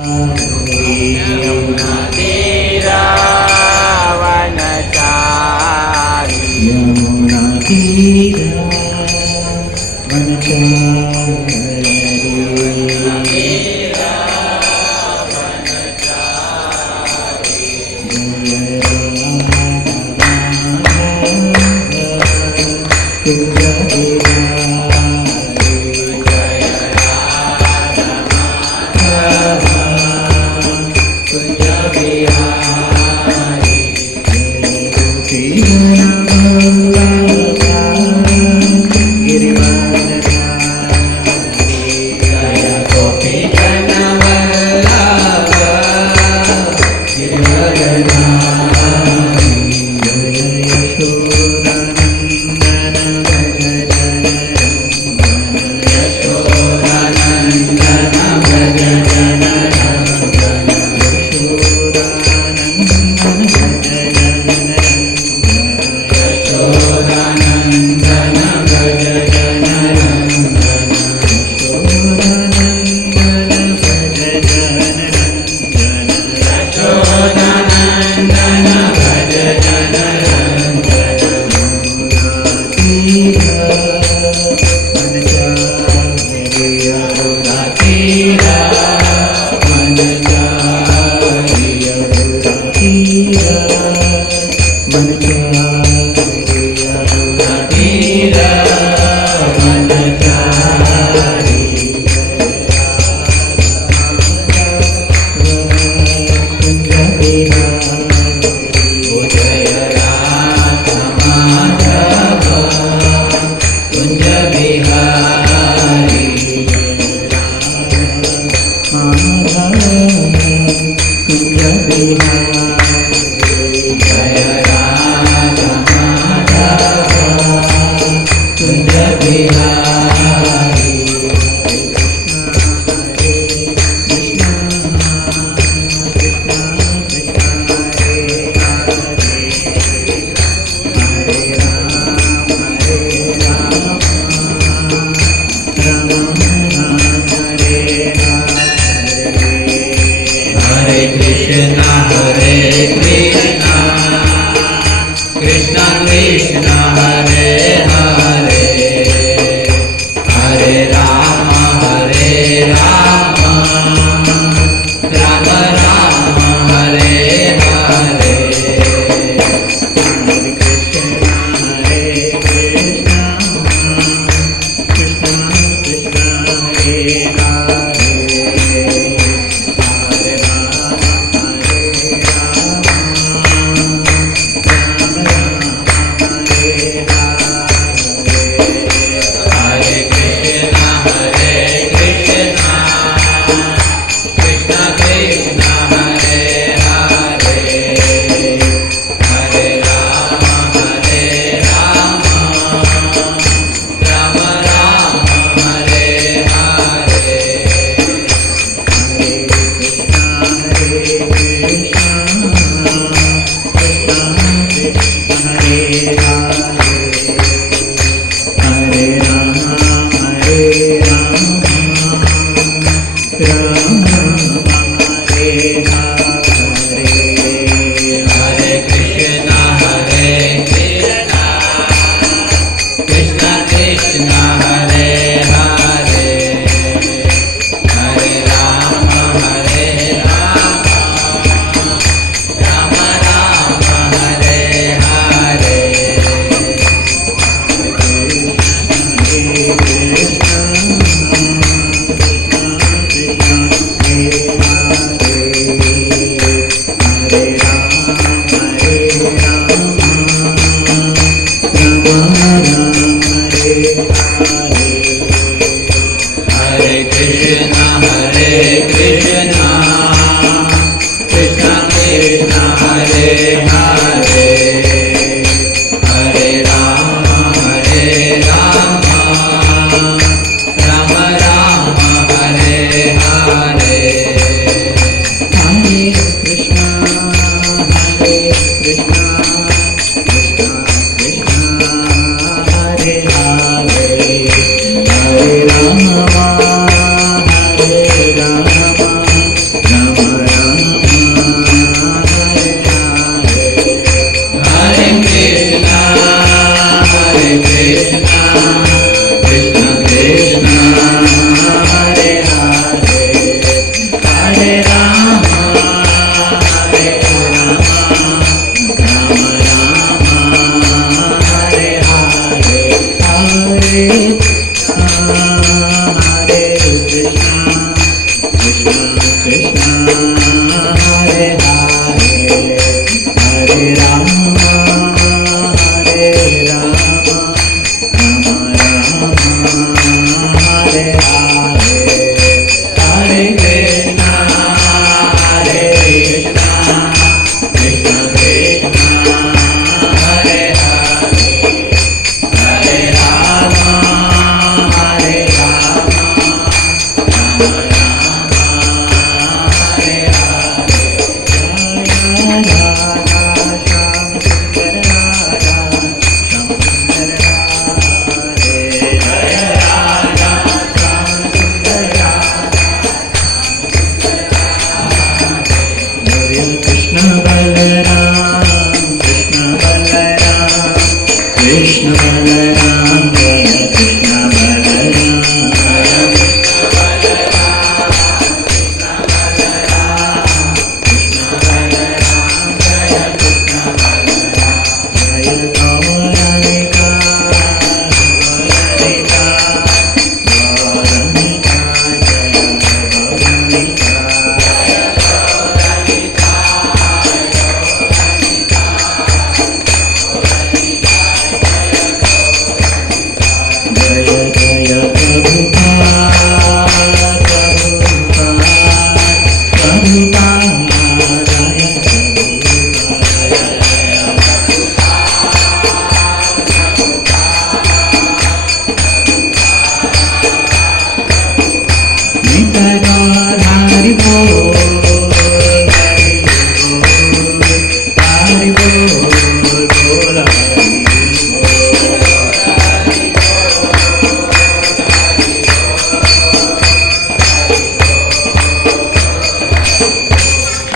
Hare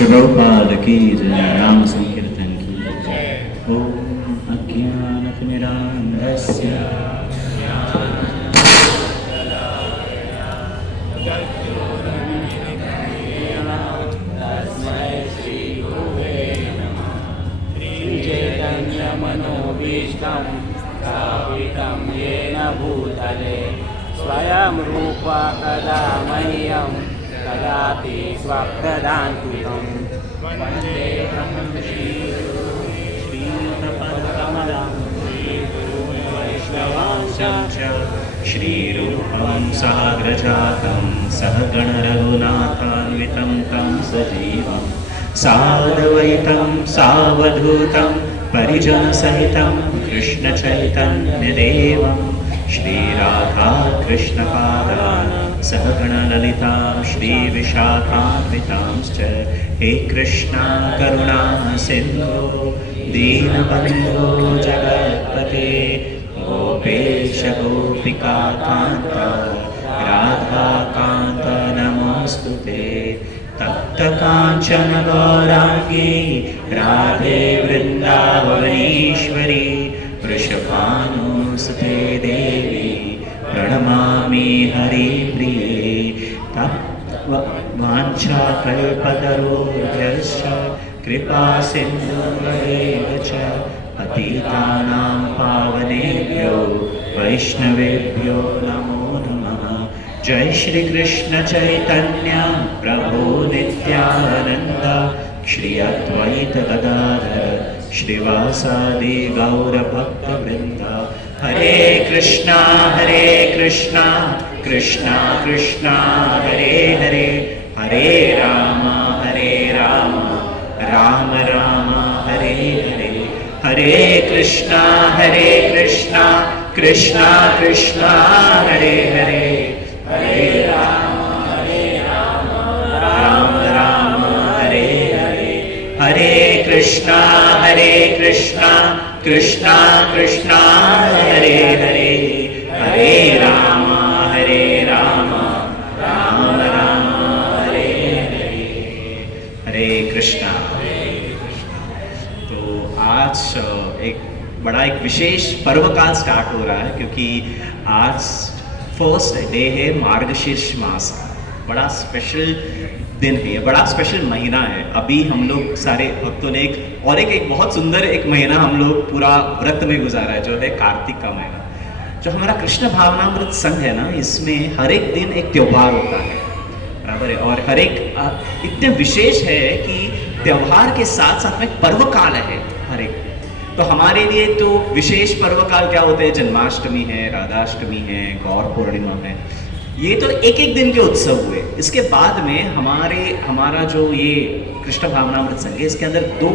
Prabhupada की जय, नाम संकीर्तन की जय। ओम अज्ञानतिमिरान्धस्य तस्मै श्रीगुरुवे नमः। श्रीचैतन्यमनोभीष्टं स्थापितं येन भूतले स्वयं रूपा कदा मह्यं ददाति स्वप्रदान्तिकं वन्दे श्रीयुतपदकमलं वैष्णवांशं च श्रीरूपं साग्रजातं सहगणरघुनाथान्वितं तं सजीवं साद्वैतं सावधूतं परिजनसहितं कृष्णचैतन्यदेवं श्रीराधा कृष्णपादान् सहगणललितां श्रीविशाखान्वितांश्च हे कृष्णा करुणा सिन्धो दीनबन्धो जगत्पते गोपेश गोपिकान्त राधाकान्त नमोऽस्तुते तप्तकाञ्चन गौराङ्गी राधे वृन्दावनेश्वरी वृषभानुसुते देवी प्रणमामि हरिप्रिये वाञ्छाकल्पतरुभ्यश्च कृपा सिन्धुभ्येव च पतितानां पावनेभ्यो वैष्णवेभ्यो नमो नमः। जय श्री कृष्ण चैतन्य प्रभु नित्यानंद श्री अद्वैत गदाधर श्रीवासादि गौरभक्तवृंद। हरे कृष्णा कृष्णा कृष्णा हरे हरे, हरे राम राम राम हरे हरे। हरे कृष्णा कृष्णा कृष्णा हरे हरे, हरे राम राम राम हरे हरे। हरे कृष्णा कृष्णा कृष्णा हरे हरे, हरे राम राम राम हरे हरे। हरे कृष्णा। तो आज एक विशेष पर्व काल स्टार्ट हो रहा है, क्योंकि आज फर्स्ट डे है मार्गशीर्ष मास का। बड़ा स्पेशल दिन है, ये बड़ा स्पेशल महीना है। अभी हम लोग सारे भक्तों ने एक बहुत सुंदर एक महीना हम लोग पूरा व्रत में गुजारा है, जो है कार्तिक का महीना। जो हमारा कृष्ण भावनामृत संघ है ना, इसमें हर एक दिन एक त्योहार होता है, बराबर है। और हर एक इतने विशेष है कि त्योहार के साथ साथ में पर्व काल है हर एक। तो हमारे लिए तो विशेष पर्व काल क्या होते हैं, जन्माष्टमी है, राधाष्टमी है, गौर पूर्णिमा है, ये तो एक एक दिन के उत्सव हुए। इसके बाद में हमारा जो ये कृष्ण भावनामृत संघ है, इसके अंदर 2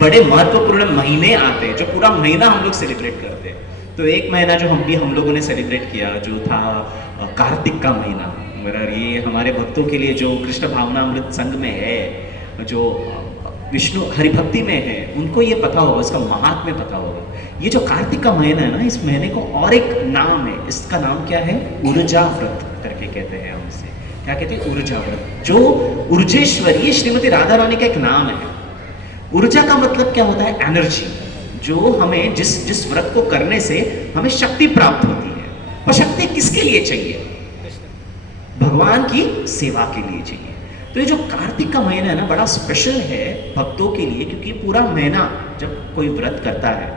बड़े महत्वपूर्ण महीने आते हैं, जो पूरा महीना हम लोग सेलिब्रेट करते हैं। तो एक महीना जो हम लोगों ने सेलिब्रेट किया, जो था कार्तिक का महीना। मगर ये हमारे भक्तों के लिए जो कृष्ण भावनामृत संघ में है, जो विष्णु हरिभक्ति में है, उनको ये पता होगा, इसका महात्म्य पता होगा। ये जो कार्तिक का महीना है ना, इस महीने को और एक नाम है, इसका नाम क्या है, ऊर्जा व्रत करके कहते हैं हम इसे। क्या कहते हैं, ऊर्जा व्रत, जो ऊर्जेश्वरी श्रीमती राधा रानी का एक नाम है। ऊर्जा का मतलब क्या होता है, एनर्जी, जो हमें जिस व्रत को करने से हमें शक्ति प्राप्त होती है। और शक्ति किसके लिए चाहिए, भगवान की सेवा के लिए चाहिए। तो ये जो कार्तिक का महीना है ना, बड़ा स्पेशल है भक्तों के लिए, क्योंकि पूरा महीना जब कोई व्रत करता है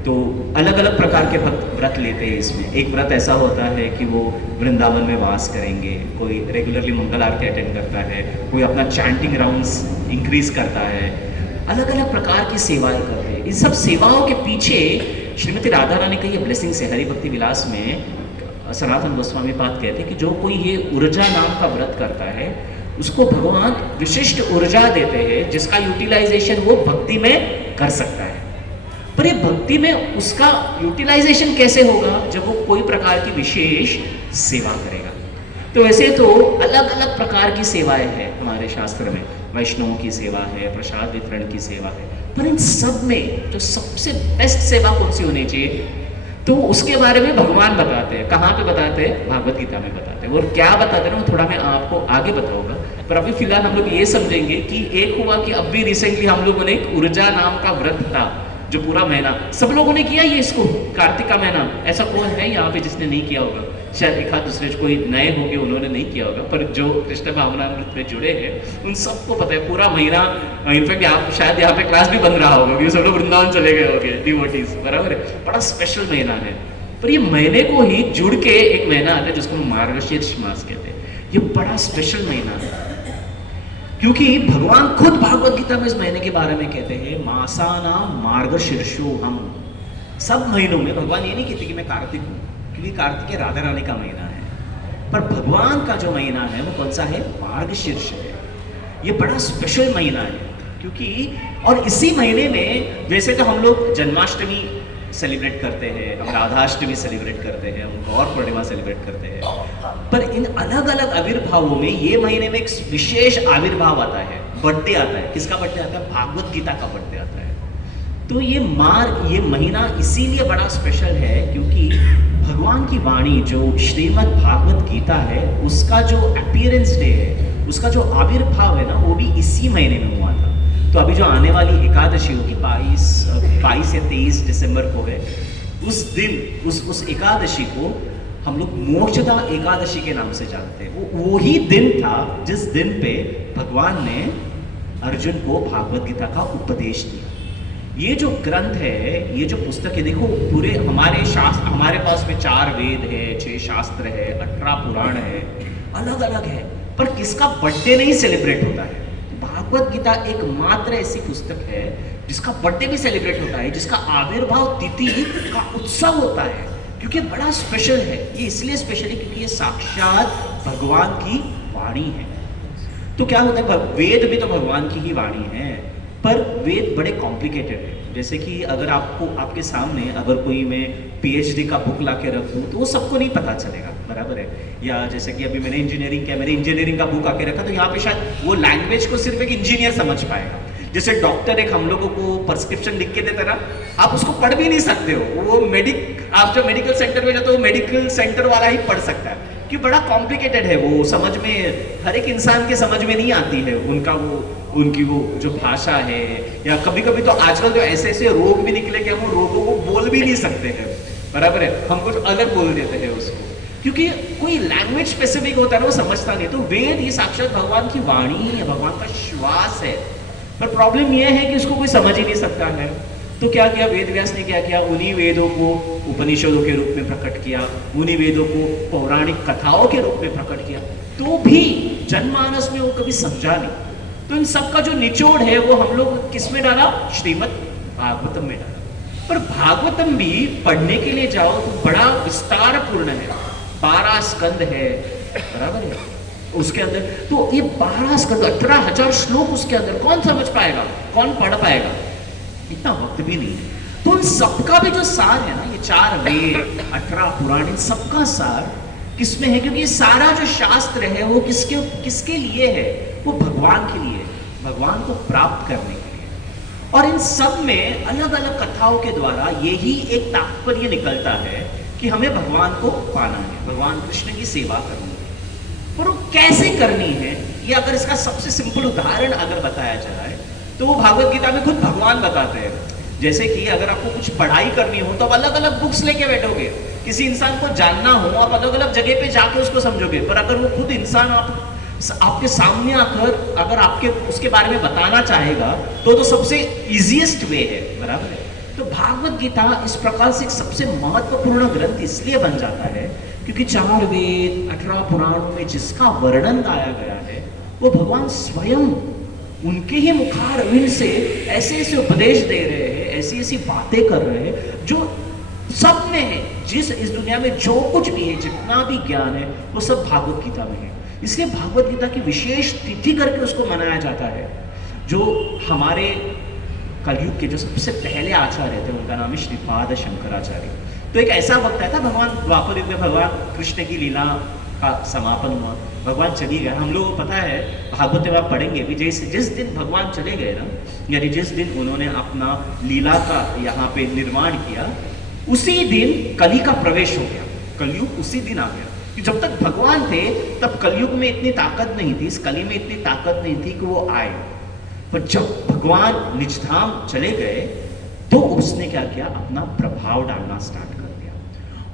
तो अलग अलग प्रकार के भक्त व्रत लेते हैं। इसमें एक व्रत ऐसा होता है कि वो वृंदावन में वास करेंगे, कोई रेगुलरली मंगल आरती अटेंड करता है, कोई अपना चैंटिंग राउंड्स इंक्रीज करता है, अलग अलग प्रकार की सेवाएं करते हैं। इन सब सेवाओं के पीछे श्रीमती राधा रानी का ये ब्लेसिंग्स है। हरि भक्ति विलास में सनातन गोस्वामी पाद कहते हैं कि जो कोई ये ऊर्जा नाम का व्रत करता है, उसको भगवान विशिष्ट ऊर्जा देते हैं, जिसका यूटिलाइजेशन वो भक्ति में कर सकता है। पर ये भक्ति में उसका यूटिलाइजेशन कैसे होगा, जब वो कोई प्रकार की विशेष सेवा करेगा। तो वैसे तो अलग अलग प्रकार की सेवाएं हैं हमारे शास्त्र में, वैष्णवों की सेवा है, प्रसाद वितरण की सेवा है, पर इन सब में जो सबसे बेस्ट सेवा कौन सी होनी चाहिए, तो उसके बारे में भगवान बताते हैं। कहाँ पे बताते हैं, भागवत गीता में बताते हैं। और क्या बताते हैं ना, वो थोड़ा मैं आपको आगे बताऊंगा, पर अभी फिलहाल हम लोग ये समझेंगे कि एक हुआ कि अभी रिसेंटली हम लोगों ने एक ऊर्जा नाम का व्रत था, जो पूरा महीना सब लोगों ने किया। ये इसको कार्तिक का महीना, ऐसा कौन है यहाँ पे जिसने नहीं किया होगा, शायद एक आध दूसरे कोई नए होंगे, उन्होंने नहीं किया होगा, पर जो कृष्ण भावनामृत में जुड़े हैं उन सबको पता है पूरा महीना। इनफैक्ट आप शायद यहाँ पे क्लास भी बन रहा होगा, क्योंकि सब लोग वृंदावन चले गए होंगे, डिवोटीज, बराबर है। बड़ा स्पेशल महीना है। पर ये महीने को ही जुड़ के एक महीना आता है जिसको मार्गशीर्ष मास कहते हैं। ये बड़ा स्पेशल महीना है, क्योंकि भगवान खुद भागवत गीता में इस महीने के बारे में कहते हैं, मासाना मार्गशीर्षो हम। सब महीनों में भगवान ये नहीं कहते कि मैं कार्तिक हूँ, क्योंकि कार्तिक राधा रानी का महीना है। पर भगवान का जो महीना है वो कौन सा है, मार्गशीर्ष है। ये बड़ा स्पेशल महीना है, क्योंकि और इसी महीने में वैसे तो हम लोग जन्माष्टमी सेलिब्रेट करते हैं, हम राधाष्टमी सेलिब्रेट करते हैं, हम गौर पूर्णिमा सेलिब्रेट करते हैं, पर इन अलग अलग आविर्भावों में ये महीने में एक विशेष आविर्भाव आता है, बर्थडे आता है। किसका बर्थडे आता है, भागवत गीता का बर्थडे आता है। तो ये महीना इसीलिए बड़ा स्पेशल है, क्योंकि भगवान की वाणी जो श्रीमद् भागवत गीता है, उसका जो अपीयरेंस डे है, उसका जो आविर्भाव है ना, वो भी इसी महीने में हुआ था। तो अभी जो आने वाली एकादशी होगी 22 या 23 दिसंबर को है, उस दिन उस एकादशी को हम लोग मोक्षदा एकादशी के नाम से जानते हैं। वो ही दिन था जिस दिन पे भगवान ने अर्जुन को भागवत गीता का उपदेश दिया। ये जो ग्रंथ है, ये जो पुस्तक है, देखो पूरे हमारे पास में 4 वेद है, 6 शास्त्र है, 18 पुराण है, अलग अलग है, पर किसका बर्थडे नहीं सेलिब्रेट होता है। भागवत गीता एकमात्र ऐसी पुस्तक है जिसका बर्थडे भी सेलिब्रेट होता है, जिसका आविर्भाव तिथि का उत्सव होता है, क्योंकि बड़ा स्पेशल है। ये इसलिए स्पेशल है क्योंकि ये साक्षात भगवान की वाणी है। तो क्या होता है, वेद भी तो भगवान की ही वाणी है, पर वेद बड़े कॉम्प्लिकेटेड है। जैसे कि अगर आपको आपके सामने अगर कोई मैं पीएचडी का बुक ला के रखूँ तो वो सबको नहीं पता चलेगा, बराबर है। या जैसे कि अभी मैंने इंजीनियरिंग किया, मैंने इंजीनियरिंग का बुक आके रखा, तो यहाँ पे शायद वो लैंग्वेज को सिर्फ एक इंजीनियर समझ पाएगा। जैसे डॉक्टर एक हम लोगों को प्रिस्क्रिप्शन लिख के देता ना, आप उसको पढ़ भी नहीं सकते हो, वो आप जब मेडिकल सेंटर में जाते हो, मेडिकल सेंटर वाला ही पढ़ सकता है, कि बड़ा कॉम्प्लिकेटेड है। वो समझ में हर एक इंसान के समझ में नहीं आती है उनकी वो जो भाषा है। या कभी कभी तो आजकल जो ऐसे ऐसे रोग भी निकले कि हम रोगों को बोल भी नहीं सकते हैं, बराबर है, हम कुछ अलग बोल देते हैं उसको, क्योंकि कोई लैंग्वेज स्पेसिफिक होता है ना वो समझता नहीं। तो वेद ये साक्षात भगवान की वाणी है, भगवान का श्वास है। पर प्रॉब्लम यह है कि उसको कोई समझ ही नहीं सकता है। तो क्या किया वेद व्यास ने, क्या किया, उन्हीं वेदों को उपनिषदों के रूप में प्रकट किया, उन्हीं वेदों को पौराणिक कथाओं के रूप में प्रकट किया, तो भी जनमानस में वो कभी समझा नहीं। तो इन सब का जो निचोड़ है वो हम लोग किस में डाला, श्रीमद् भागवतम में डाला। पर भागवतम भी पढ़ने के लिए जाओ तो बड़ा विस्तार पूर्ण है, 12 स्कंद है, बराबर है उसके अंदर। तो ये 12 स्कंद, 18,000 श्लोक उसके अंदर, कौन समझ पाएगा, कौन पढ़ पाएगा, इतना वक्त भी नहीं है। तो उन सबका भी जो सार है ना, ये 4 वेद, 18 पुराण, इन सबका सार किसमें है, क्योंकि ये सारा जो शास्त्र है वो किसके लिए है, वो भगवान के लिए, भगवान को प्राप्त करने के लिए। और इन सब में अलग अलग कथाओं के द्वारा यही एक तात्पर्य निकलता है कि हमें भगवान को पाना है, भगवान कृष्ण की सेवा करनी है। पर वो कैसे करनी है, ये अगर इसका सबसे सिंपल उदाहरण अगर बताया जाए तो वो भागवत गीता में खुद भगवान बताते हैं। जैसे कि अगर आपको कुछ पढ़ाई करनी हो तो आप अलग अलग बुक्स लेके बैठोगे, किसी इंसान को जानना हो आप अलग अलग जगह पे जाके उसको समझोगे। पर अगर वो खुद इंसान आपके सामने आकर अगर आपके उसके बारे में बताना चाहेगा तो सबसे इजीएस्ट वे है, बराबर है। तो भागवत गीता इस प्रकार से एक सबसे महत्वपूर्ण ग्रंथ इसलिए बन जाता है क्योंकि 4 वेद, 18 पुराणों में जिसका वर्णन गाया गया है वो भगवान स्वयं उनके ही मुखारविंद से ऐसे ऐसे उपदेश दे रहे हैं, ऐसी ऐसी बातें कर रहे हैं जो सब में है। जिस इस दुनिया में जो कुछ भी है, जितना भी ज्ञान है, वो सब भागवत गीता में है। इसलिए भागवत गीता की विशेष तिथि करके उसको मनाया जाता है। जो हमारे कलयुग के जो सबसे पहले आचार्य थे उनका नाम है श्रीपाद शंकराचार्य। तो एक ऐसा वक्त आया था, भगवान द्वापर युग में भगवान कृष्ण की लीला का समापन हुआ, भगवान चली गए। हम लोगों को पता है, भागवत में आप पढ़ेंगे भी, जिस दिन भगवान चले गए ना, यानी जिस दिन उन्होंने अपना लीला का यहाँ पे निर्माण किया, उसी दिन कली का प्रवेश हो गया, कलयुग उसी दिन आ गया। कि जब तक भगवान थे तब कलयुग में इतनी ताकत नहीं थी, इस कली में इतनी ताकत नहीं थी कि वो आए। पर जब भगवान निजधाम चले गए तो उसने क्या किया, अपना प्रभाव डालना स्टार्ट कर दिया।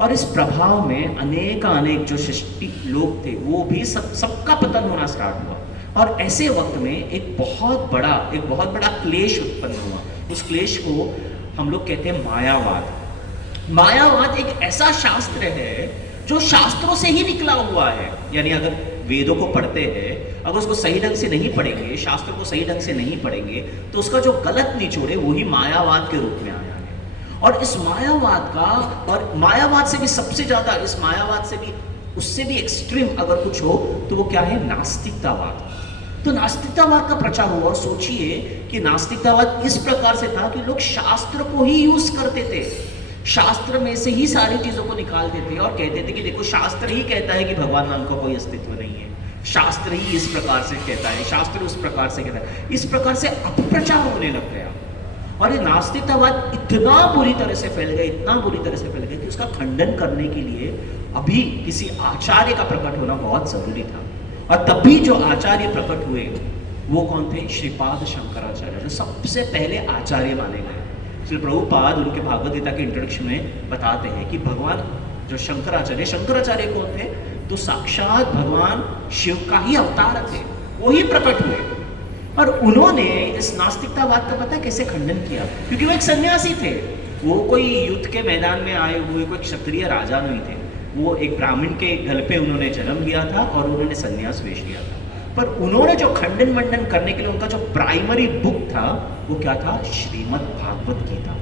और इस प्रभाव में अनेक जो सृष्टि लोग थे वो भी सबका पतन होना स्टार्ट हुआ। और ऐसे वक्त में एक बहुत बड़ा क्लेश उत्पन्न हुआ। उस क्लेश को हम लोग कहते हैं मायावाद। मायावाद एक ऐसा शास्त्र है जो शास्त्रों से ही निकला हुआ है। यानी अगर वेदों को पढ़ते हैं, अगर उसको सही ढंग से नहीं पढ़ेंगे, शास्त्र को सही ढंग से नहीं पढ़ेंगे, तो उसका जो गलत निचोड़ है वही मायावाद के रूप में आया है। और इस मायावाद का, और मायावाद से भी सबसे ज्यादा, इस मायावाद से भी उससे भी एक्सट्रीम अगर कुछ हो तो वो क्या है, नास्तिकतावाद। तो नास्तिकतावाद का प्रचार हुआ। और सोचिए कि नास्तिकतावाद इस प्रकार से था कि लोग शास्त्र को ही यूज करते थे, शास्त्र में से ही सारी चीजों को निकालते थे और कहते थे कि देखो शास्त्र ही कहता है कि भगवान नाम का कोई अस्तित्व नहीं है, शास्त्र ही इस प्रकार से कहता है, शास्त्र उस प्रकार से कहता है। इस प्रकार से अपप्रचार होने लग गया। और ये नास्तिकतावाद इतना बुरी तरह से फैल गया, इतना बुरी तरह से फैल गया कि उसका खंडन करने के लिए अभी किसी आचार्य का प्रकट होना बहुत जरूरी था। और तब भी जो आचार्य प्रकट हुए वो कौन थे, श्रीपाद शंकराचार्य, जो सबसे पहले आचार्य माने गए। श्री प्रभुपाद उनके भागवत गीता के इंट्रोडक्शन में बताते हैं कि भगवान जो शंकराचार्य कौन थे, तो साक्षात भगवान शिव का ही अवतार थे, वो ही प्रकट हुए। और उन्होंने इस नास्तिकतावाद का पता कैसे खंडन किया, क्योंकि वो एक सन्यासी थे, वो कोई युद्ध के मैदान में आए हुए कोई क्षत्रिय राजा नहीं थे, वो एक ब्राह्मण के घर पे उन्होंने जन्म लिया था और उन्होंने सन्यास वेश लिया था। पर उन्होंने जो खंडन मंडन करने के लिए उनका जो प्राइमरी बुक था वो क्या था, श्रीमद् भागवत गीता।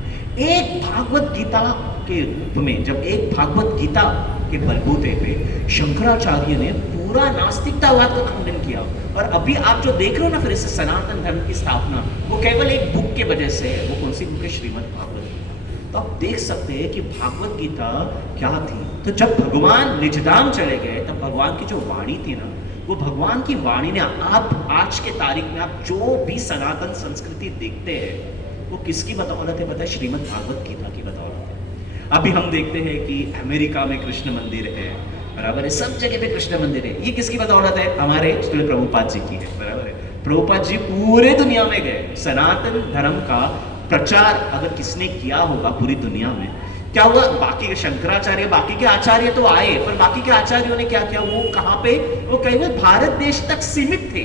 एक भागवत गीता के रूप में, जब एक भागवत गीता के बलबूते पे शंकराचार्य ने पूरा नास्तिकतावाद का खंडन किया। और अभी आप जो देख रहे हो ना फिर से सनातन धर्म की स्थापना, वो केवल एक बुक के वजह से है। वो कौन सी बुक है, श्रीमद् भागवत गीता। तो आप देख सकते हैं कि भागवत गीता क्या थी। तो जब भगवान निजधाम चले गए तब भगवान की जो वाणी थी ना, वो भगवान की वाणी ने, आप आज के तारीख में आप जो भी सनातन संस्कृति देखते हैं वो किसकी बदौलत है, पता है, श्रीमद् भागवत गीता की बदौलत है। अभी हम देखते हैं कि अमेरिका में कृष्ण मंदिर है, बराबर है, सब जगह पे कृष्ण मंदिर है। ये किसकी बदौलत है, हमारे श्री प्रभुपाद जी की है, बराबर है। प्रभुपाद जी पूरे दुनिया में गए, सनातन धर्म का प्रचार अगर किसने किया होगा पूरी दुनिया में क्या हुआ, बाकी के शंकराचार्य, बाकी के आचार्य तो आए, पर बाकी के आचार्यों ने क्या किया, वो कहां पे, वो केवल भारत देश तक सीमित थे।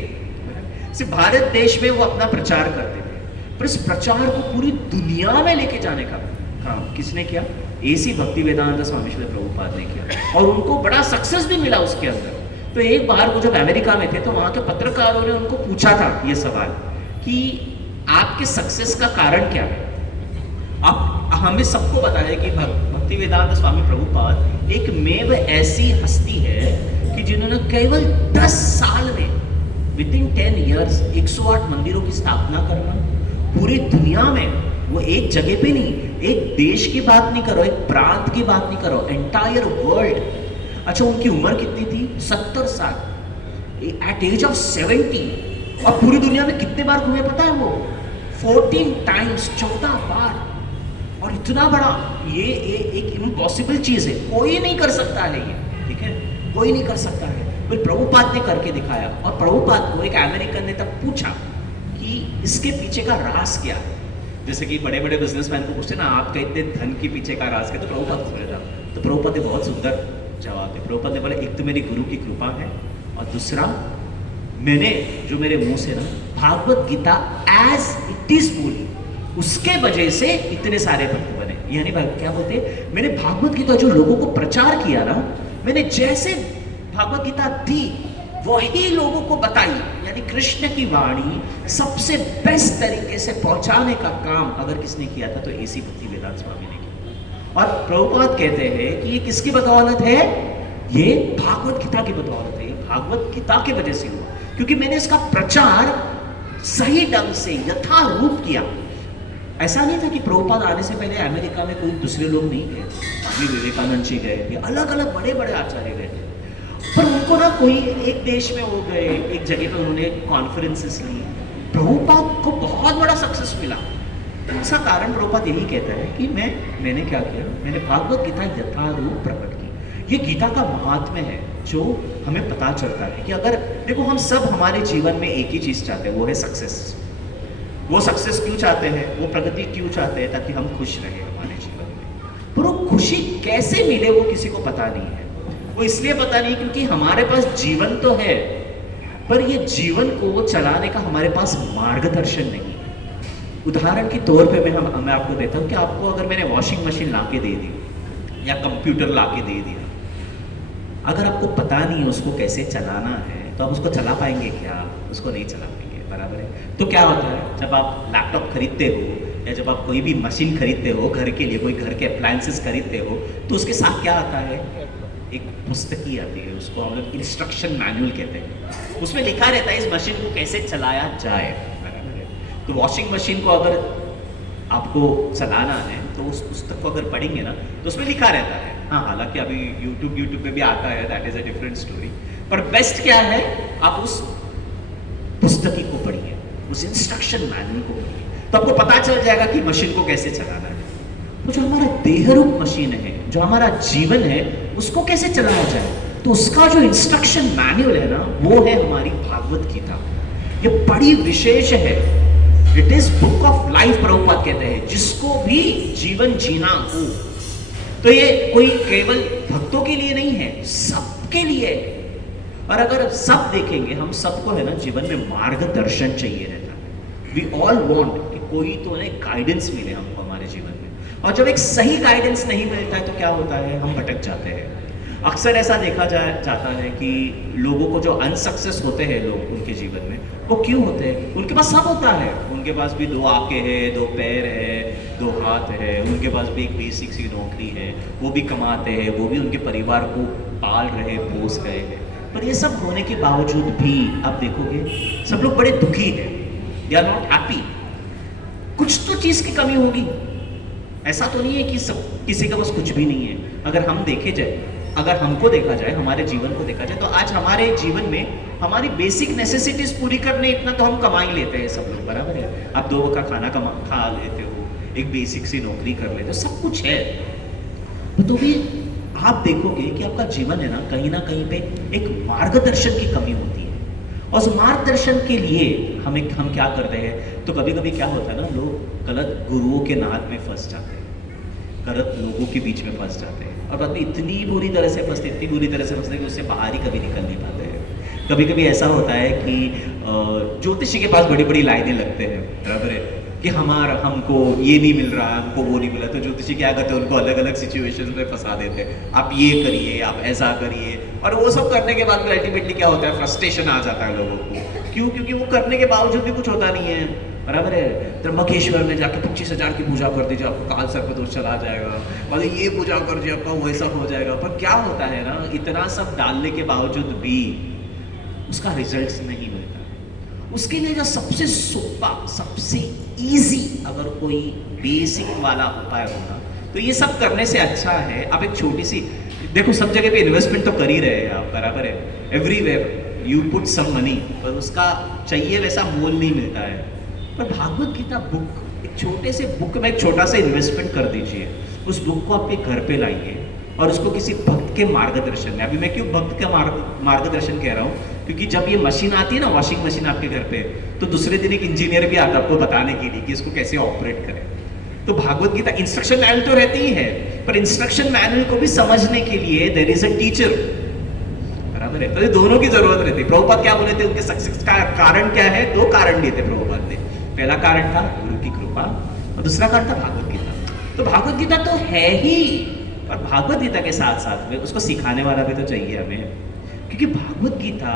सिर्फ भारत देश में वो अपना प्रचार करते थे, पर इस प्रचार को पूरी दुनिया में लेके जाने का काम किसने किया? ऐसी भक्ति वेदांत स्वामी श्री प्रभुपाद ने किया, और उनको बड़ा सक्सेस भी मिला उसके अंदर। तो एक बार वो जब अमेरिका में थे तो वहां के पत्रकारों ने उनको पूछा था ये सवाल कि आपके सक्सेस का कारण क्या है? आप हमें सबको पता है कि भक्ति वेदांत स्वामी प्रभुपाद एक मेव ऐसी हस्ती है कि जिन्होंने केवल 10 साल में विदिन 10 इयर्स 108 मंदिरों की स्थापना करना, पूरी दुनिया में, वो एक जगह पे नहीं, एक देश की बात नहीं करो, एक प्रांत की बात नहीं करो, एंटायर वर्ल्ड। अच्छा, उनकी उम्र कितनी थी? 70 साल, एट एज ऑफ 70। और पूरी दुनिया में कितने बार घूमे पता है वो? 14 टाइम्स, 14 बार। और इतना बड़ा, ये एक इम्पॉसिबल चीज है, कोई नहीं कर सकता है ये, ठीक है, कोई नहीं कर सकता है। फिर प्रभुपाद ने करके दिखाया, और प्रभुपाद को एक अमेरिकन ने तब पूछा कि इसके पीछे का राज क्या है। जैसे कि बड़े बड़े बिजनेसमैन को पूछते ना, आपके इतने धन के पीछे का राज क्या, तो प्रभुपाद को समझा। तो प्रभुपाद ने बहुत सुंदर जवाब दिया। प्रभुपाद ने बोला, एक तो मेरी गुरु की कृपा है, और दूसरा मैंने जो मेरे मुंह से ना Bhagavad Gita as it is बोली, उसके वजह से इतने सारे भक्त बने। यानी क्या बोलते, मैंने भागवत गीता जो लोगों को प्रचार किया ना, मैंने जैसे भागवत गीता दी वही लोगों को बताई। यानी कृष्ण की वाणी सबसे बेस्ट तरीके से पहुंचाने का काम अगर किसने किया था तो ऐसी भक्ति वेदांत स्वामी ने किया। और प्रभुपाद कहते हैं कि ये किसकी बदौलत है? ये भागवत गीता की बदौलत है, भागवत गीता की वजह से हुआ, क्योंकि मैंने इसका प्रचार सही ढंग से यथारूप किया। ऐसा नहीं था कि प्रभुपाद आने से पहले अमेरिका में कोई दूसरे लोग नहीं गए, स्वामी विवेकानंद जी गए, अलग अलग बड़े बड़े आचार्य गए थे, पर उनको ना कोई एक देश में हो गए, एक जगह पर उन्होंने कॉन्फ्रेंसेस ली। प्रभुपाद को बहुत बड़ा सक्सेस मिला। इसका कारण प्रभुपाद यही कहता है कि मैंने क्या किया, मैंने भागवत गीता यथारूप प्रकट की। ये गीता का महात्म्य है जो हमें पता चलता है कि अगर देखो, हम सब हमारे जीवन में एक ही चीज चाहते हैं, वो है सक्सेस। वो सक्सेस क्यों चाहते हैं, वो प्रगति क्यों चाहते हैं? ताकि हम खुश रहें हमारे जीवन में। पर वो खुशी कैसे मिले वो किसी को पता नहीं है। वो इसलिए पता नहीं क्योंकि हमारे पास जीवन तो है, पर ये जीवन को चलाने का हमारे पास मार्गदर्शन नहीं है। उदाहरण के तौर पे मैं आपको देता हूँ कि आपको अगर मैंने वॉशिंग मशीन ला के दे दी या कंप्यूटर ला के दे दिया, अगर आपको पता नहीं है उसको कैसे चलाना है, तो आप उसको चला पाएंगे क्या? उसको नहीं चला पाएंगे, बराबर है। तो क्या होता है, जब आप लैपटॉप खरीदते हो या जब आप कोई भी मशीन खरीदते हो घर के लिए, कोई घर के अप्लायंसेस खरीदते हो, तो उसके साथ क्या आता है? एक पुस्तकी आती है, उसको हम लोग इंस्ट्रक्शन मैनुअल कहते हैं। उसमें लिखा रहता है इस मशीन को कैसे चलाया जाए। तो वॉशिंग मशीन को अगर आपको चलाना है तो उस पुस्तक को अगर पढ़ेंगे ना तो उसमें लिखा रहता है। हाँ, हालांकि अभी यूट्यूब पे भी आता है, that is a different story. पर बेस्ट क्या है, आप उस पुस्तकी को पढ़िए, उस इंस्ट्रक्शन मैनुअल को पढ़िए, तो आपको पता चल जाएगा कि मशीन को कैसे चलाना है। तो जो हमारा देहरूप मशीन है, जो हमारा जीवन है, उसको कैसे चलाया जाए, तो उसका जो इंस्ट्रक्शन मैनुअल है ना, वो है हमारी भागवत गीता। ये बड़ी विशेष है, it is book of life Prabhupada कहते हैं, जिसको भी जीवन जीना हो। तो ये कोई केवल भक्तों के लिए नहीं है, सबके लिए है। और अगर सब देखेंगे, हम सबको है ना जीवन में मार्गदर्शन चाहिए रहता है। वी ऑल वांट कि कोई तो है गाइडेंस मिले हमको हमारे जीवन में, और जब एक सही गाइडेंस नहीं मिलता है तो क्या होता है, हम भटक जाते हैं। अक्सर ऐसा देखा जाता है कि लोगों को जो अनसक्सेस होते हैं लोग उनके जीवन में, वो क्यों होते हैं? उनके पास सब होता है, उनके पास भी 2 आंखें हैं, 2 पैर है, 2 हाथ है, उनके पास भी एक बेसिक सी नौकरी है, वो भी कमाते हैं, वो भी उनके परिवार को पाल रहे, पोस रहे हैं। पर ये सब होने के बावजूद भी आप देखोगे सब लोग बड़े दुखी हैं, दे आर नॉट हैप्पी। कुछ तो चीज की कमी होगी। ऐसा तो नहीं है कि सब किसी का बस कुछ भी नहीं है। अगर हम देखे जाए, अगर हमको देखा जाए, हमारे जीवन को देखा जाए, तो आज हमारे जीवन में हमारी बेसिक नेसेसिटीज पूरी करने इतना तो हम कमा ही लेते हैं सब लोग, बराबर है। आप 2 वक्त का खाना खा लेते हो, एक बेसिक सी नौकरी कर लेते हो, सब कुछ है। तो भी आप देखोगे कि आपका जीवन है ना कहीं पे एक मार्गदर्शन की कमी होती है। और उस मार्गदर्शन के लिए हम क्या करते हैं, तो कभी कभी क्या होता है ना, लोग गलत गुरुओं के नाद में फंस जाते हैं। गलत लोगों के बीच में फंस जाते हैं और बाद में इतनी बुरी तरह से फंसते हैं कि उससे बाहर ही कभी निकल नहीं पाते हैं। कभी कभी ऐसा होता है कि ज्योतिषी के पास बड़ी बड़ी लाइनें लगते हैं, बराबर है, कि हमको ये नहीं मिल रहा, हमको वो नहीं मिला, तो ज्योतिषी क्या करते हैं, उनको अलग अलग सिचुएशंस में फंसा देते हैं। आप ये करिए, आप ऐसा करिए, और वो सब करने के बाद में अल्टीमेटली क्या होता है, फ्रस्ट्रेशन आ जाता है लोगों को। क्यों? क्योंकि वो करने के बावजूद भी कुछ होता नहीं है, बराबर है। त्र्यंबकेश्वर में जाके 25,000 की पूजा कर दीजिए, आपको काल सर्पदोष चला जाएगा, और ये पूजा कर दीजिए, आपका वैसा हो जाएगा। पर क्या होता है ना, इतना सब डालने के बावजूद भी उसका रिजल्ट नहीं मिलता। उसके लिए जो सबसे सोपा, सबसे इजी अगर कोई बेसिक वाला उपाय होगा, तो ये सब करने से अच्छा है आप एक छोटी सी, देखो सब जगह पे इन्वेस्टमेंट तो कर ही रहे हैं आप, बराबर है, everywhere you put some money, पर उसका चाहिए वैसा मोल नहीं मिलता है। पर भागवत गीता बुक, एक छोटे से बुक में एक छोटा सा इन्वेस्टमेंट कर दीजिए, उस बुक को आपके घर पे लाइए और उसको किसी भक्त के मार्गदर्शन में, अभी मैं क्यों भक्त का मार्गदर्शन कह रहा हूँ, क्योंकि जब ये मशीन आती है ना, वॉशिंग मशीन आपके घर पे, तो दूसरे दिन एक इंजीनियर भी आता है आपको बताने के लिए कि इसको कैसे ऑपरेट करें। तो भागवत गीता इंस्ट्रक्शन मैनुअल तो रहती ही है, पर इंस्ट्रक्शन मैनुअल को भी समझने के लिए देयर इज अ टीचर, बराबर है। तो ये दोनों की जरूरत रहती है। प्रभुपाद क्या बोले थे, उनके सक्सेस का कारण क्या है, दो कारण दिए थे प्रभुपाद ने। पहला कारण था गुरु की कृपा और दूसरा कारण था भागवत गीता। तो भागवत गीता तो है ही, और भागवत गीता के साथ साथ में उसको सिखाने वाला भी तो चाहिए हमें, क्योंकि भागवत गीता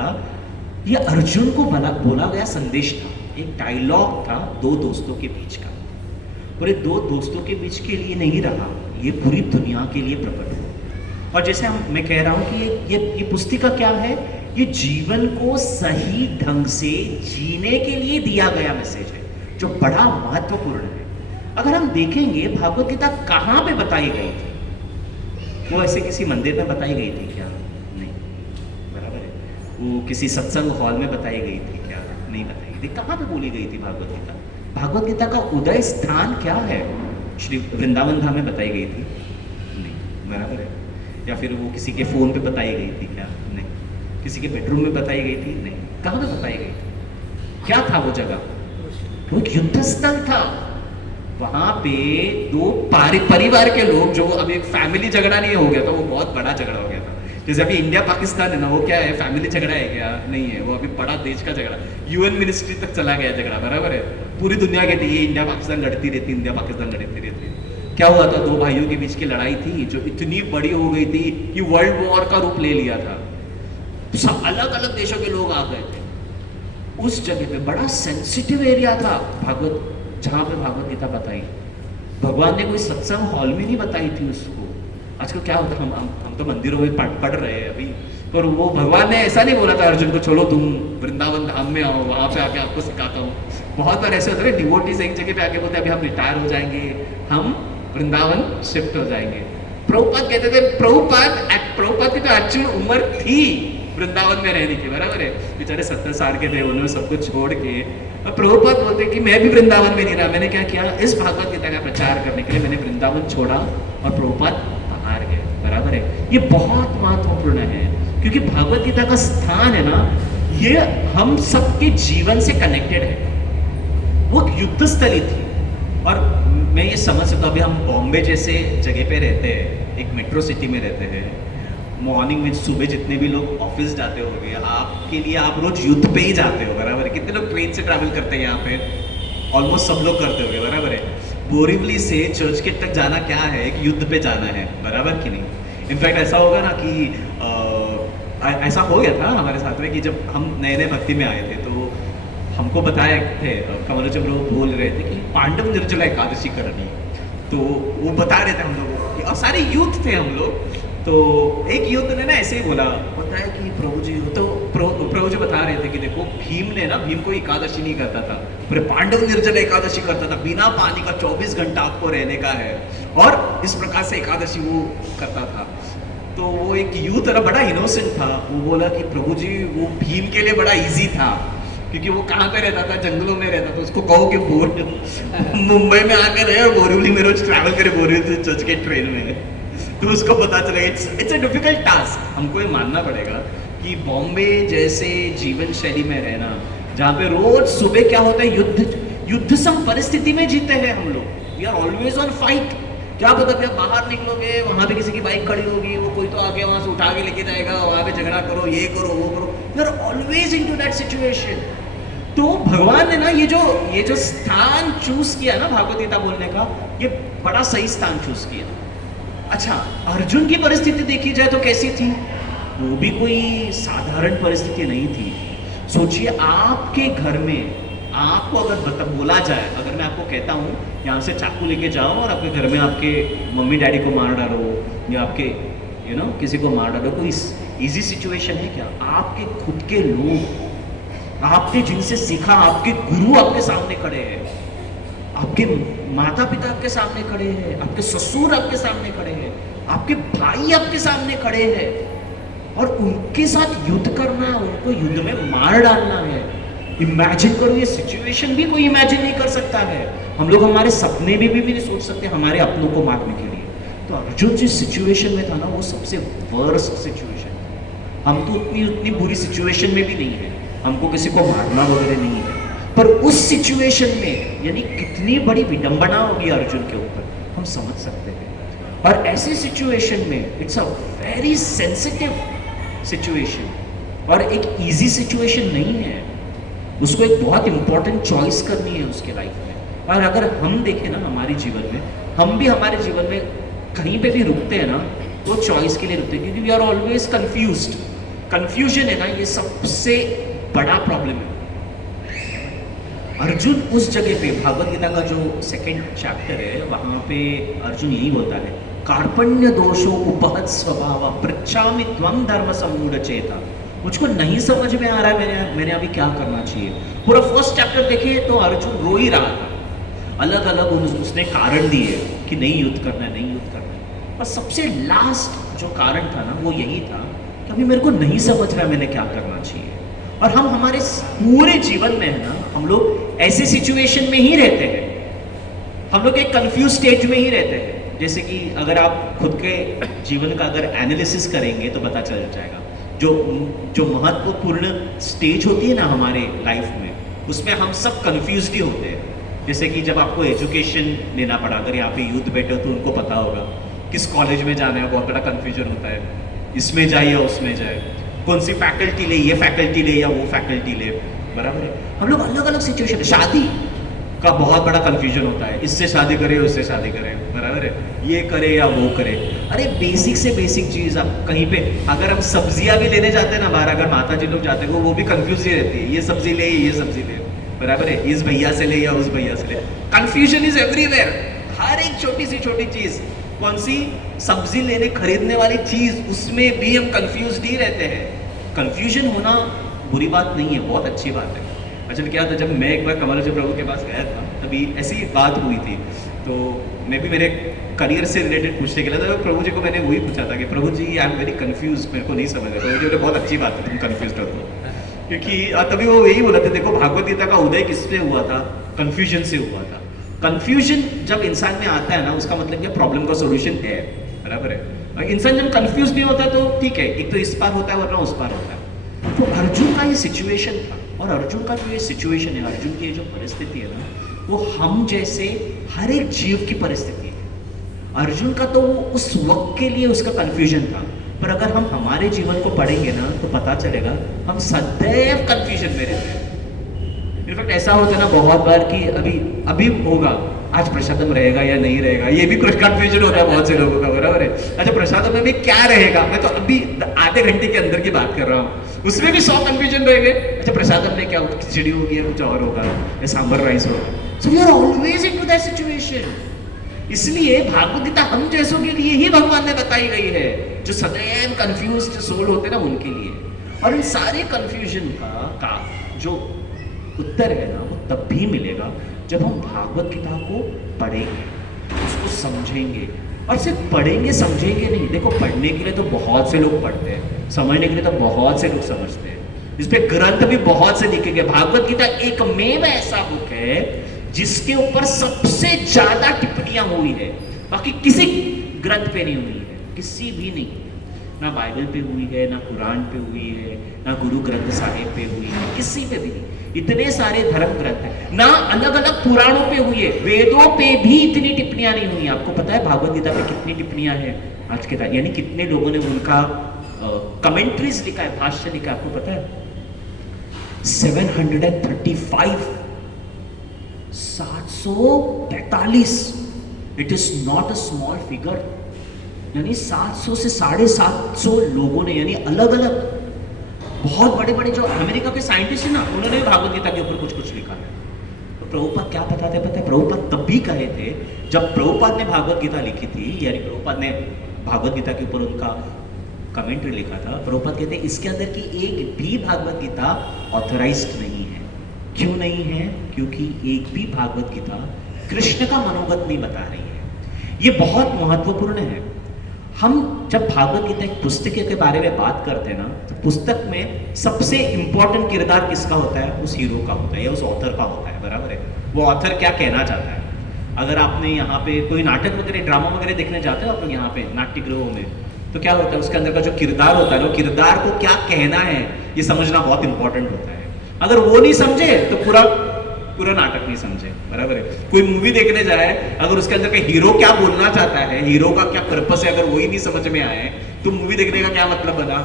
ये अर्जुन को बोला गया संदेश था, एक डायलॉग था दो दोस्तों के बीच का, और ये दो दोस्तों के बीच के लिए नहीं रहा, ये पूरी दुनिया के लिए प्रकट हुआ। और जैसे मैं कह रहा हूं कि ये पुस्तिका क्या है, ये जीवन को सही ढंग से जीने के लिए दिया गया मैसेज है, जो बड़ा महत्वपूर्ण है। अगर हम देखेंगे भागवत गीता कहाँ पे बताई गई थी, वो ऐसे किसी मंदिर में बताई गई थी क्या? नहीं, बराबर है। वो किसी सत्संग हॉल में बताई गई थी क्या? नहीं बताई गई थी। कहाँ पे बोली गई थी भागवत गीता? भागवत गीता का उदय स्थान क्या है? श्री वृंदावन धाम में बताई गई थी? नहीं, बराबर है। या फिर वो किसी के फोन पे बताई गई थी क्या? नहीं। किसी के बेडरूम में बताई गई थी? नहीं। कहाँ पे बताई गई थी? क्या था वो जगह? वो एक युद्ध स्थल था। वहां पे दो परिवार के लोग, जो अभी फैमिली झगड़ा नहीं हो गया था, वो बहुत बड़ा झगड़ा हो गया था। जैसे अभी इंडिया पाकिस्तान है ना, वो क्या है, फैमिली झगड़ा है क्या? नहीं है, वो अभी बड़ा देश का झगड़ा, यूएन मिनिस्ट्री तक चला गया झगड़ा, बराबर है। पूरी दुनिया कहती है इंडिया पाकिस्तान लड़ती रहती, इंडिया पाकिस्तान लड़ती रहती। क्या हुआ था, दो भाइयों के बीच की लड़ाई थी जो इतनी बड़ी हो गई थी कि वर्ल्ड वॉर का रूप ले लिया था। सब अलग अलग देशों के लोग आ गए थे उस जगह पे। बड़ा सेंसिटिव एरिया था भागवत, जहाँ पे भागवत गीता बताई। भगवान ने कोई सत्संग हॉल में नहीं बताई थी उसको। आजकल क्या होता है, हम तो मंदिरों में पढ़ रहे हैं अभी, पर वो भगवान ने ऐसा नहीं बोला था अर्जुन को, चलो तुम वृंदावन धाम में आओ, वहां पे आके आपको सिखाता हूँ। बहुत बार ऐसे होता है डिवोटीज एक जगह पे आके बोलते हैं अभी हम रिटायर हो जाएंगे, हम वृंदावन शिफ्ट हो जाएंगे। प्रभुपाद कहते थे, प्रभुपाद की तो एक्चुअल उम्र थी वृंदावन में रहने की, बराबर है। बेचारे 70 साल के थे, उन्होंने सब कुछ छोड़ के, और प्रभुपाद बोलते कि मैं भी वृंदावन में नहीं रहा। मैंने क्या किया, इस भागवत गीता का प्रचार करने के लिए मैंने वृंदावन छोड़ा और प्रभुपाद बाहर गए, बराबर है। ये बहुत महत्वपूर्ण है, क्योंकि भागवत गीता का स्थान है ना, ये हम सबके जीवन से कनेक्टेड है। वो युद्ध स्थली थी। और मैं ये समझ सकता हूँ, अभी हम बॉम्बे जैसे जगह पे रहते हैं, एक मेट्रो सिटी में रहते हैं, मॉर्निंग में सुबह जितने भी लोग ऑफिस जाते होंगे, आपके लिए आप रोज युद्ध पे ही जाते हो, बराबर है। कितने लोग ट्रेन से ट्रैवल करते हैं यहाँ पे? ऑलमोस्ट सब लोग करते होंगे, बराबर है। बोरिवली से चर्च गेट तक जाना क्या है, एक युद्ध पे जाना है, बराबर कि नहीं? इनफैक्ट ऐसा होगा ना कि ऐसा हो गया था हमारे साथ में कि जब हम नए नए भक्ति में आए थे, तो हमको बताए थे, कमलोचन प्रभु बोल रहे थे कि पांडव निर्जला एकादशी करनी, तो वो बता रहे थे हम लोगों को, और सारे यूथ थे हम लोग। तो एक युद्ध ने ना ऐसे ही बोला, पता है कि प्रभु जी, तो प्रभु जी बता रहे थे कि देखो भीम को एकादशी नहीं करता था, पर पांडव निर्जल एकादशी करता था, बिना पानी का 24 घंटा आपको रहने का है, और इस प्रकार से एकादशी वो करता था। तो वो एक यूथ था, बड़ा इनोसेंट था, वो बोला कि प्रभु जी वो भीम के लिए बड़ा इजी था, क्योंकि वो कहाँ पे रहता था, जंगलों में रहता था। उसको कहो कि मुंबई में आकर रहे और बोरीवली में रोज ट्रैवल करे, बोरीवली से चर्च के ट्रेन में, तो उसको पता चला इट्स अ डिफिकल्ट टास्क। हमको ये मानना पड़ेगा कि बॉम्बे जैसे जीवन शैली में रहना, जहाँ पे रोज सुबह क्या होता है, युद्ध सम परिस्थिति में जीते हैं हम लोग। We are always on fight, क्या पता कि आप बाहर निकलोगे, वहां पे किसी की बाइक खड़ी होगी, वो कोई तो आके वहां से उठा के लेके जाएगा, वहां पे झगड़ा करो, ये करो, वो करो, you are always into that situation. तो भगवान ने ना ये जो स्थान चूज किया ना भागवत गीता बोलने का, ये बड़ा सही स्थान चूज किया। अच्छा, अर्जुन की परिस्थिति देखी जाए तो कैसी थी? वो भी कोई साधारण परिस्थिति नहीं थी। सोचिए, आपके घर में आपको अगर बोला जाए, अगर मैं आपको कहता हूँ यहाँ से चाकू लेके जाओ और आपके घर में आपके मम्मी डैडी को मार डालो, या आपके किसी को मार डालो, कोई इजी सिचुएशन है क्या? आपके खुद के लोग, आपने जिनसे सीखा, आपके गुरु आपके सामने खड़े हैं, आपके माता पिता आपके सामने खड़े हैं, आपके ससुर आपके सामने खड़े हैं, आपके भाई आपके सामने खड़े हैं, और उनके साथ युद्ध करना, उनको युद्ध में मार डालना है। इमेजिन करो, ये सिचुएशन भी कोई इमेजिन नहीं कर सकता है। हम लोग हमारे सपने में भी नहीं सोच सकते हमारे अपनों को मारने के लिए। तो अर्जुन जिस सिचुएशन में था ना, वो सबसे वर्स्ट सिचुएशन। हम तो उतनी बुरी सिचुएशन में भी नहीं है, हमको किसी को मारना वगैरह नहीं है, पर उस सिचुएशन में यानी कितनी बड़ी विडंबना होगी अर्जुन के ऊपर, हम समझ सकते हैं। और ऐसे सिचुएशन में it's a very sensitive situation, और एक इजी सिचुएशन नहीं है। उसको एक बहुत इंपॉर्टेंट चॉइस करनी है उसके लाइफ में। और अगर हम देखें ना हमारे जीवन में, हम भी हमारे जीवन में कहीं पे भी रुकते हैं ना, तो चॉइस के लिए रुकते हैं, क्योंकि we are always confused. Confusion है ना, ये सबसे बड़ा प्रॉब्लम है। अर्जुन उस जगह पे, भागवत गीता का जो सेकंड चैप्टर है, वहां पे अर्जुन यही बोलता है, कार्पण्य दोषो उपहत स्वभाव पृच्छामि त्वं धर्म सम्मूढ़ चेता। मुझको नहीं समझ में आ रहा है मैंने अभी क्या करना चाहिए। पूरा फर्स्ट चैप्टर देखे तो अर्जुन रो ही रहा था, अलग अलग उसने कारण दिए कि नहीं युद्ध करना है, नहीं युद्ध करना है। और सबसे लास्ट जो कारण था ना, वो यही था कि अभी मेरे को नहीं समझ रहा मैंने क्या करना चाहिए। और हम हमारे पूरे जीवन में है ना, हम लोग ऐसे सिचुएशन में ही रहते हैं, हम लोग एक कंफ्यूज स्टेज में ही रहते हैं। जैसे कि अगर आप खुद के जीवन का अगर एनालिसिस करेंगे तो पता चल जाएगा, जो महत्वपूर्ण स्टेज होती है ना हमारे लाइफ में, उसमें हम सब कंफ्यूज ही होते हैं। जैसे कि जब आपको एजुकेशन लेना पड़ा, अगर यहाँ पे यूथ बैठे हो तो उनको पता होगा किस कॉलेज में जाना है, बहुत बड़ा कंफ्यूजन होता है, इसमें जाए या उसमें जाए, कौन सी फैकल्टी ले, ये फैकल्टी ले या वो फैकल्टी ले, बराबर है। हम लोग अलग अलग सिचुएशन, शादी का बहुत बड़ा कंफ्यूजन होता है, इससे शादी करे उससे शादी करे, बराबर है, ये करे या वो करे। अरे बेसिक से बेसिक चीज, आप कहीं पे अगर हम सब्जियां भी लेने जाते हैं ना बाहर, अगर माता जी लोग जाते हैं वो भी कंफ्यूज ही रहती है, ये सब्जी ले ये सब्जी ले, बराबर है, इस भैया से ले या उस भैया से ले। कंफ्यूजन इज एवरीवेयर, हर एक छोटी सी छोटी चीज, कौन सी सब्जी लेने खरीदने वाली चीज, उसमें भी हम कंफ्यूज ही रहते हैं। कंफ्यूजन होना बुरी बात नहीं है, बहुत अच्छी बात है। अच्छा, क्या था, जब मैं एक बार कमल जी प्रभु के पास गया था, तभी ऐसी बात हुई थी, तो मैं भी मेरे करियर से रिलेटेड पूछने के लिए था, प्रभु जी को मैंने वही पूछा था कि प्रभु जी आई एम वेरी कंफ्यूज, मेरे को नहीं समझ रहा। प्रभु जी बोले बहुत अच्छी बात है तुम कंफ्यूज हो, क्योंकि तभी वो यही बोला था, देखो भागवत गीता का उदय किससे हुआ था? कंफ्यूजन से हुआ था। कंफ्यूजन जब इंसान में आता है ना, उसका मतलब क्या, प्रॉब्लम का सोल्यूशन है, बराबर है। इंसान जब कंफ्यूज नहीं होता तो ठीक है, एक तो इस पार होता है वरना उस पार होता है। तो अर्जुन का ये सिचुएशन था, और अर्जुन का जो ये सिचुएशन है, अर्जुन की ये जो परिस्थिति है ना, वो हम जैसे हर एक जीव की परिस्थिति है। अर्जुन का तो वो उस वक्त के लिए उसका कंफ्यूजन था, पर अगर हम हमारे जीवन को पढ़ेंगे ना तो पता चलेगा हम सदैव कंफ्यूजन में रहते हैं। इनफैक्ट ऐसा होता है ना बहुत बार कि अभी होगा, आज प्रसादम रहेगा या नहीं रहेगा, ये भी कुछ कंफ्यूजन होता है बहुत से लोगों का, बराबर है। अच्छा, प्रसादम में भी क्या रहेगा, मैं तो अभी आधे घंटे के अंदर की बात कर रहा हूँ, उसमें भी 100 कंफ्यूजन रहेंगे। अच्छा, प्रसादम में क्या होगा, खिचड़ी होगी या कुछ और होगा, या सांबर राइस होगा। So we are always into that situation. इसलिए भागवत गीता हम जैसों के लिए ही भगवान ने बताई गई है, जो सदैव कंफ्यूज्ड सोल होते हैं ना उनके लिए। और इन सारे कंफ्यूजन का जो उत्तर है ना, वो तब भी मिलेगा जब हम भागवत गीता को पढ़ेंगे, उसको समझेंगे। और सिर्फ पढ़ेंगे समझेंगे नहीं, देखो पढ़ने के लिए तो बहुत से लोग पढ़ते हैं, समझने के लिए तो बहुत से लोग समझते हैं, इस पे ग्रंथ भी बहुत से लिखे गए। भागवत गीता एकमेव ऐसा बुक है जिसके ऊपर सबसे ज्यादा टिप्पणियां हुई है, बाकी किसी ग्रंथ पे नहीं हुई है, किसी भी नहीं, ना बाइबल पे हुई है, ना कुरान पे हुई है, ना गुरु ग्रंथ साहिब पे हुई है, किसी पे भी नहीं। इतने सारे धर्म ग्रंथ हैं ना, अलग अलग पुराणों पे हुई है, वेदों पे भी इतनी टिप्पणियां नहीं हुई। आपको पता है भागवत गीता पे कितनी टिप्पणियां हैं आज के टाइम, यानी कितने लोगों ने उनका कमेंट्रीज लिखा है, भाष्य लिखा है, आपको पता है 735, 745। It is not a small figure, यानी 700 से 750 लोगों ने, यानी अलग अलग बहुत बड़े बड़े जो अमेरिका के साइंटिस्ट हैं ना, उन्होंने भागवत गीता के ऊपर कुछ कुछ लिखा है। तो प्रभुपाद क्या बताते पता है, प्रभुपाद तब भी कहे थे जब प्रभुपाद ने भागवत गीता लिखी थी, यानी प्रभुपाद ने भागवत गीता के ऊपर उनका कमेंट्री लिखा था। प्रभुपाद कहते हैं इसके अंदर की एक भी भागवत गीता ऑथराइज्ड नहीं है। क्यों नहीं है? क्योंकि एक भी भागवत गीता कृष्ण का मनोगत नहीं बता रही है। ये बहुत महत्वपूर्ण है। हम जब भागवत गीता एक पुस्तक के बारे में बात करते हैं ना, तो पुस्तक में सबसे इंपॉर्टेंट किरदार किसका होता है? उस हीरो का होता है या उस ऑथर का होता है, बराबर है। वो ऑथर क्या कहना चाहता है। अगर आपने यहाँ पे कोई नाटक वगैरह ड्रामा वगैरह देखने जाते हो आप लोग यहाँ पे नाट्य गृहों में, तो क्या होता है उसके अंदर का जो किरदार होता है, वो किरदार को क्या कहना है ये समझना बहुत इंपॉर्टेंट होता है। अगर वो नहीं समझे तो पूरा नाटक नहीं समझे, बराबर है। कोई मूवी देखने जाए, अगर उसके अंदर का हीरो क्या बोलना चाहता है, हीरो का क्या पर्पस है, अगर वही नहीं समझ में आए तो मूवी देखने का क्या मतलब बना?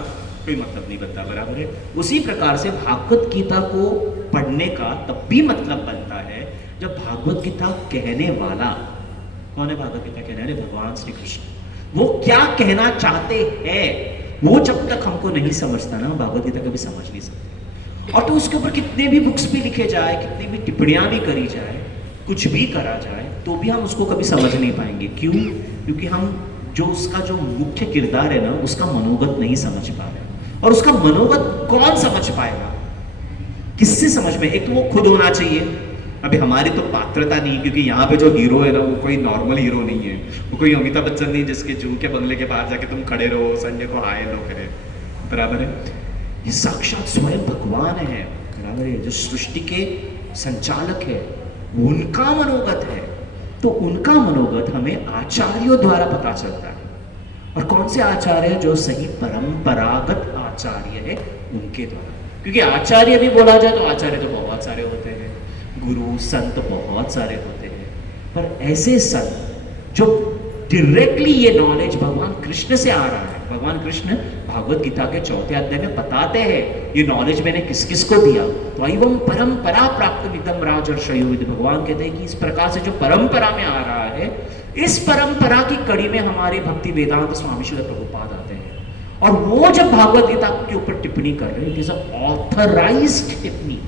कोई मतलब नहीं बनता, बराबर है। उसी प्रकार से भागवत गीता को पढ़ने का तब भी मतलब बनता है जब भागवत गीता कहने वाला कौन है? भागवत गीता कहने वाले भगवान श्री कृष्ण। वो क्या कहना चाहते हैं वो जब तक हमको नहीं समझता ना, भागवत गीता कभी समझ नहीं सकते। और तो उसके ऊपर कितने भी बुक्स भी लिखे जाए, कितनी भी टिप्पणियां भी करी जाए, कुछ भी करा जाए, तो भी हम उसको कभी समझ नहीं पाएंगे। क्यों? क्योंकि हम जो उसका जो मुख्य किरदार है ना, उसका मनोगत नहीं समझ पा रहे। और उसका मनोगत कौन समझ पाएगा? किससे समझ में? एक तो वो खुद होना चाहिए। अभी हमारी तो पात्रता नहीं, क्योंकि यहाँ पे जो हीरो है ना, वो कोई नॉर्मल हीरो नहीं है। वो कोई अमिताभ बच्चन नहीं जिसके जू के बंगले के बाहर जाके तुम खड़े रहो, संजय को हाय लो करे, बराबर है। ये साक्षात स्वयं भगवान है, बराबर है, जो सृष्टि के संचालक है, उनका मनोगत है। तो उनका मनोगत हमें आचार्यों द्वारा पता चलता है। और कौन से आचार्य? जो सही परंपरागत आचार्य है उनके द्वारा। क्योंकि आचार्य भी बोला जाए तो आचार्य तो बहुत सारे होते हैं, गुरु संत बहुत सारे होते हैं, पर ऐसे संत जो डायरेक्टली ये नॉलेज भगवान कृष्ण से आ रहा है, भगवान कृष्ण भागवत गीता के 4थे अध्याय में बताते हैं ये नॉलेज मैंने किस किस को दिया। तो एवं परंपरा प्राप्त विदम राजर्षयो, भगवान कहते हैं कि इस प्रकार से जो परंपरा में आ रहा है, इस परंपरा की कड़ी में हमारे भक्ति वेदांत स्वामी श्रील प्रभुपाद आते हैं। और वो जब भागवत गीता के ऊपर टिप्पणी कर रहे हैं, इट इज ऑथराइज्ड टिप्पणी,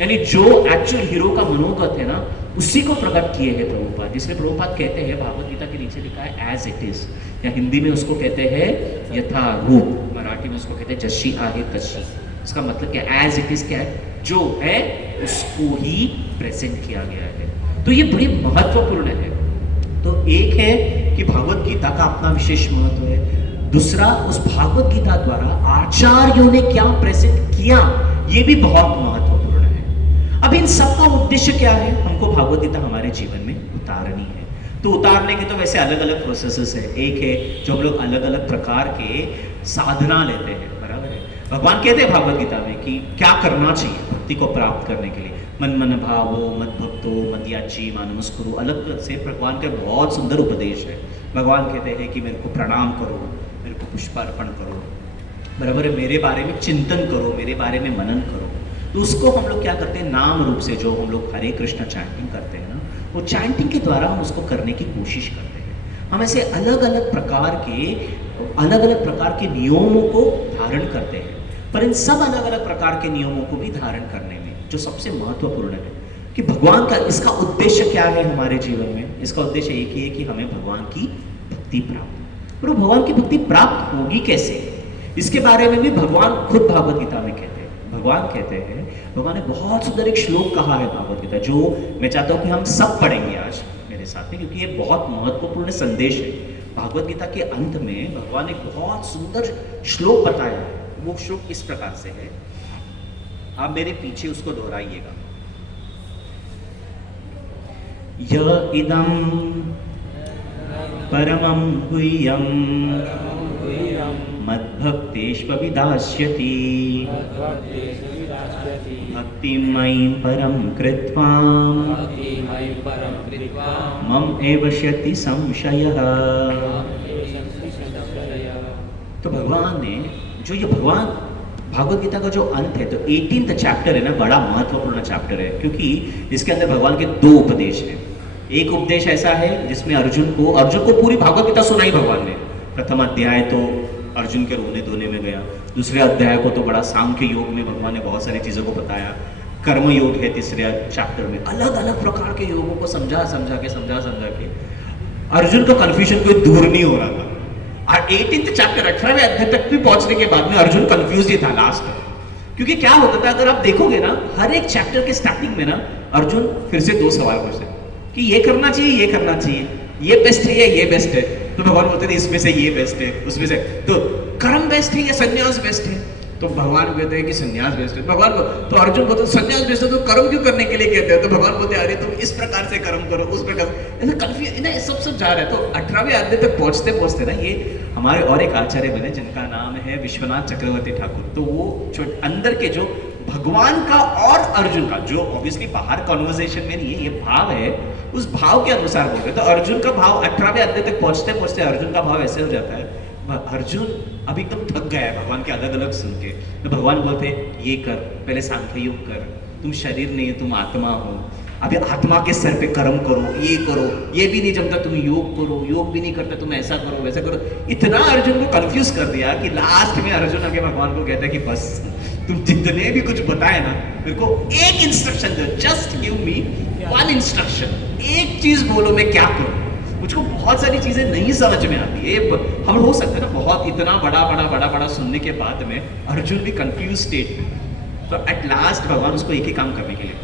यानी जो एक्चुअल हीरो का मनोगत है ना, उसी को प्रकट किए हैं प्रभुपाद। जिसमें प्रभुपाद कहते हैं, भागवत गीता के नीचे लिखा है एज इट इज, या हिंदी में उसको कहते हैं यथारूप, मराठी में उसको कहते हैं जशी आहे तशी। इसका मतलब क्या? एज इट इज क्या है? जो है उसको ही प्रेजेंट किया गया है। तो ये बड़ी महत्वपूर्ण है। तो एक है कि भागवत गीता का अपना विशेष महत्व है, दूसरा उस भागवत गीता द्वारा आचार्यों ने क्या प्रेजेंट किया, ये भी बहुत महत्वपूर्ण है। अब इन सब का उद्देश्य क्या है? हमको भागवत गीता हमारे जीवन में उतारनी है। तो उतारने के तो वैसे अलग अलग प्रोसेसेस है। एक है जो हम लोग अलग अलग प्रकार के साधना लेते हैं, बराबर है। भगवान कहते हैं भागवत गीता में कि क्या करना चाहिए भक्ति को प्राप्त करने के लिए। मन मन भावो मद भक्तो मद याची मानमस्कुरु, अलग से भगवान का बहुत सुंदर उपदेश है। भगवान कहते हैं कि मेरे को प्रणाम करो, मेरे को पुष्पार्पण करो, बराबर है, मेरे बारे में चिंतन करो, मेरे बारे में मनन करो। तो उसको हम लोग क्या करते हैं, नाम रूप से जो हम लोग हरे कृष्ण चैंटिंग करते हैं ना, वो चैंटिंग के द्वारा हम उसको करने की कोशिश करते हैं। हम ऐसे अलग अलग प्रकार के नियमों को धारण करते हैं। पर इन सब अलग अलग प्रकार के नियमों को भी धारण करने में जो सबसे महत्वपूर्ण है कि भगवान का इसका उद्देश्य क्या है हमारे जीवन में। इसका उद्देश्य एक ही है कि हमें भगवान की भक्ति प्राप्त। पर भगवान की भक्ति प्राप्त होगी कैसे, इसके बारे में भी भगवान खुद भागवत गीता में कहते हैं। भगवान कहते हैं, भगवान ने बहुत सुंदर एक श्लोक कहा है भागवत गीता, जो मैं चाहता हूं कि हम सब पढ़ेंगे आज मेरे साथ में, क्योंकि ये बहुत महत्वपूर्ण संदेश है। भागवत गीता के अंत में भगवान ने एक सुंदर श्लोक बताया है। वो श्लोक इस प्रकार से है, आप मेरे पीछे उसको दोहराइएगा। य इदं परमं गुह्यं मद्भक्तेष्वभिधास्यति विदधति भक्तिमयीं परं कृत्वा भक्तिमयि परं कृत्वा मम एवष्यति संशयः। तो भगवान ने जो ये भगवान भागवत गीता का जो अंत है, तो 18th चैप्टर है ना, बड़ा महत्वपूर्ण चैप्टर है, क्योंकि इसके अंदर भगवान के दो उपदेश हैं। एक उपदेश ऐसा है जिसमें अर्जुन को पूरी भागवत गीता सुनाई भगवान ने। प्रथम अध्याय तो अर्जुन के रोने धोने में गया, दूसरे अध्याय को तो बड़ा सांख्य योग में भगवान ने बहुत सारी चीजों को बताया, कर्म योग है तीसरे चैप्टर में, अलग अलग प्रकार के योगों को समझा के अर्जुन का कंफ्यूजन कोई दूर नहीं हो रहा था। और 18th चैप्टर 18वें अध्याय तक भी पहुंचने के बाद में अर्जुन कंफ्यूज ही था लास्ट में, क्योंकि क्या होता था, अगर आप देखोगे ना, हर एक चैप्टर के स्टार्टिंग में ना अर्जुन फिर से दो सवाल पूछते कि ये करना चाहिए, ये बेस्ट है या ये बेस्ट है। तो भगवान बोलते थे इसमें से ये बेस्ट है, उसमें से तो कर्म बेस्ट है या संन्यास बेस्ट है। तो भगवान कहते हैं कि संन्यास बेस्ट है। भगवान तो अर्जुन बोलते संन्यास बेस्ट है, तो कर्म क्यों करने के लिए कहते हैं। तो भगवान बोलते अरे तुम इस प्रकार से कर्म करो, उस प्रकार ऐसा कंफ्यूज ना, सब जा रहा है। तो 18वें अध्याय तक पहुंचते ना, ये हमारे और एक आचार्य बने जिनका नाम है विश्वनाथ चक्रवर्ती ठाकुर। तो वो अंदर के जो भगवान का और अर्जुन का, जो ऑब्वियसली बाहर कॉन्वर्सेशन में नहीं है, ये भाव है, उस भाव के अनुसार बोल रहे। तो अर्जुन का भाव 18वें अध्याय तक पहुंचते अर्जुन का भाव ऐसे हो जाता है, अर्जुन अभी एकदम थक गया है भगवान के अलग अलग सुन के। तो भगवान बोलते ये कर, पहले सांख्य योग कर, तुम शरीर नहीं है, तुम आत्मा हो, अभी आत्मा के सर पे कर्म करो, ये भी नहीं जमता, तुम योग करो, योग भी नहीं करता, तुम ऐसा करो वैसा करो। इतना अर्जुन को कंफ्यूज कर दिया कि लास्ट में अर्जुन आगे भगवान को कहता है कि बस तुम जितने भी कुछ बताए ना, मेरे को एक इंस्ट्रक्शन दो, just give me one instruction, एक चीज बोलो मैं क्या करूं। मुझको बहुत सारी चीजें नहीं समझ में आती है। हम हो सकते हैं ना, बहुत इतना बड़ा सुनने के बाद में अर्जुन भी कंफ्यूज स्टेट में। तो एट लास्ट भगवान उसको एक ही काम करने के लिए,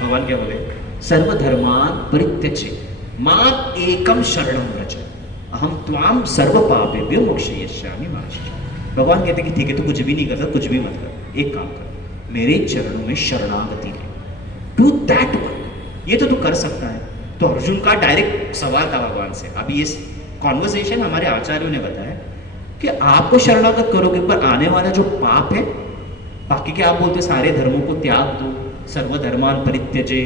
भगवान क्या बोले, सर्वधर्मान परित्यज्य मां एकम शरणं व्रज अहम त्वाम सर्व पापेभ्यो मोक्षयिष्यामि मा शुचः। भगवान कहते हैं कि ठीक है, तो कुछ भी नहीं करता, कुछ भी मत कर, एक काम कर, मेरे चरणों में शरणागति ले, डू दैट वर्क, ये तो तू कर सकता है। तो अर्जुन का डायरेक्ट सवाल था भगवान से। अभी ये कॉन्वर्सेशन हमारे आचार्यों ने बताया कि आपको शरणागत करोगे, पर आने वाला जो पाप है, बाकी के आप बोलते सारे धर्मों को त्याग दो, सर्वधर्मान परित्यजे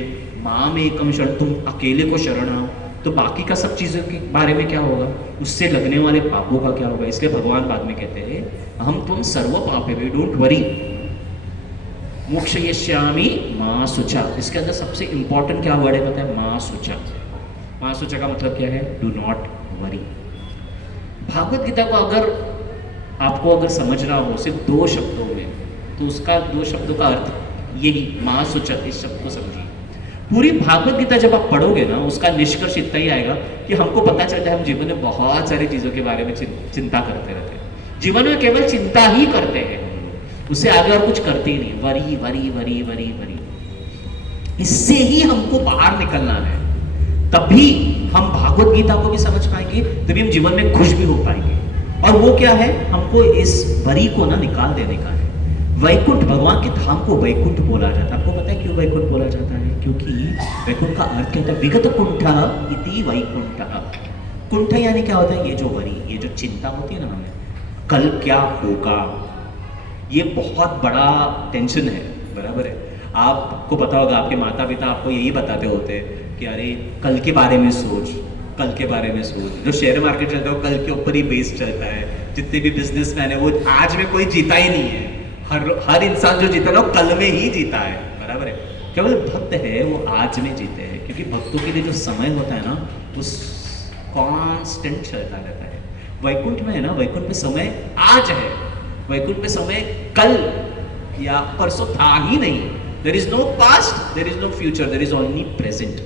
माम एकम शरण, तुम अकेले को शरण आओ, तो बाकी का सब चीजों के बारे में क्या होगा, उससे लगने वाले पापों का क्या होगा। इसलिए भगवान बाद में कहते हैं हम तुम सर्व पापे, डोंट वरी, मोक्षयिष्यामि मा शुचः। इसके अंदर सबसे इंपॉर्टेंट क्या वर्ड है पता है, मा शुचः। मा शुचः का मतलब क्या है, do not worry. Bhagavad Gita को आपको अगर समझना हो सिर्फ दो शब्दों में, तो उसका दो शब्दों का अर्थ यही, मा शुचः, इस शब्द को समझिए। पूरी भागवत गीता जब आप पढ़ोगे ना, उसका निष्कर्ष इतना ही आएगा कि हमको पता चलता है हम जीवन में बहुत सारी चीजों के बारे में चिंता करते रहते हैं, जीवन में केवल चिंता ही करते हैं, उससे आगे और कुछ करते ही नहीं, worry worry worry worry worry. इससे ही हमको बाहर निकलना है, तभी हम भागवत गीता को भी समझ पाएंगे, तभी हम जीवन में खुश भी हो पाएंगे। और वो क्या है, हमको इस वरी को ना निकाल देने का है। वैकुंठ, भगवान के धाम को वैकुंठ बोला जाता है। आपको पता है क्यों वैकुंठ बोला जाता है? क्योंकि वैकुंठ का अर्थ क्या होता है, विगत कुंठ इति वैकुंठ। कुंठ यानी क्या होता है, ये जो वरी, ये जो चिंता होती है ना हमें, कल क्या होगा, ये बहुत बड़ा टेंशन है, बराबर है। आपको पता होगा, आपके माता पिता आपको यही बताते होते हैं कि अरे कल के बारे में सोच, कल के बारे में सोच। जो शेयर मार्केट चलता है वो कल के ऊपर ही बेस चलता है। जितने भी बिजनेसमैन है वो आज में कोई जीता ही नहीं है। हर इंसान जो जीता है वो कल में ही जीता है, बराबर है। केवल भक्त है वो आज में जीते हैं, क्योंकि भक्तों के लिए जो समय होता है ना, उस कांस्टेंट चलता रहता है। वैकुंठ में है ना, वैकुंठ में समय आज है, वैकुंठ में समय कल या परसों था ही नहीं। There is no past, there is no future, there is only present.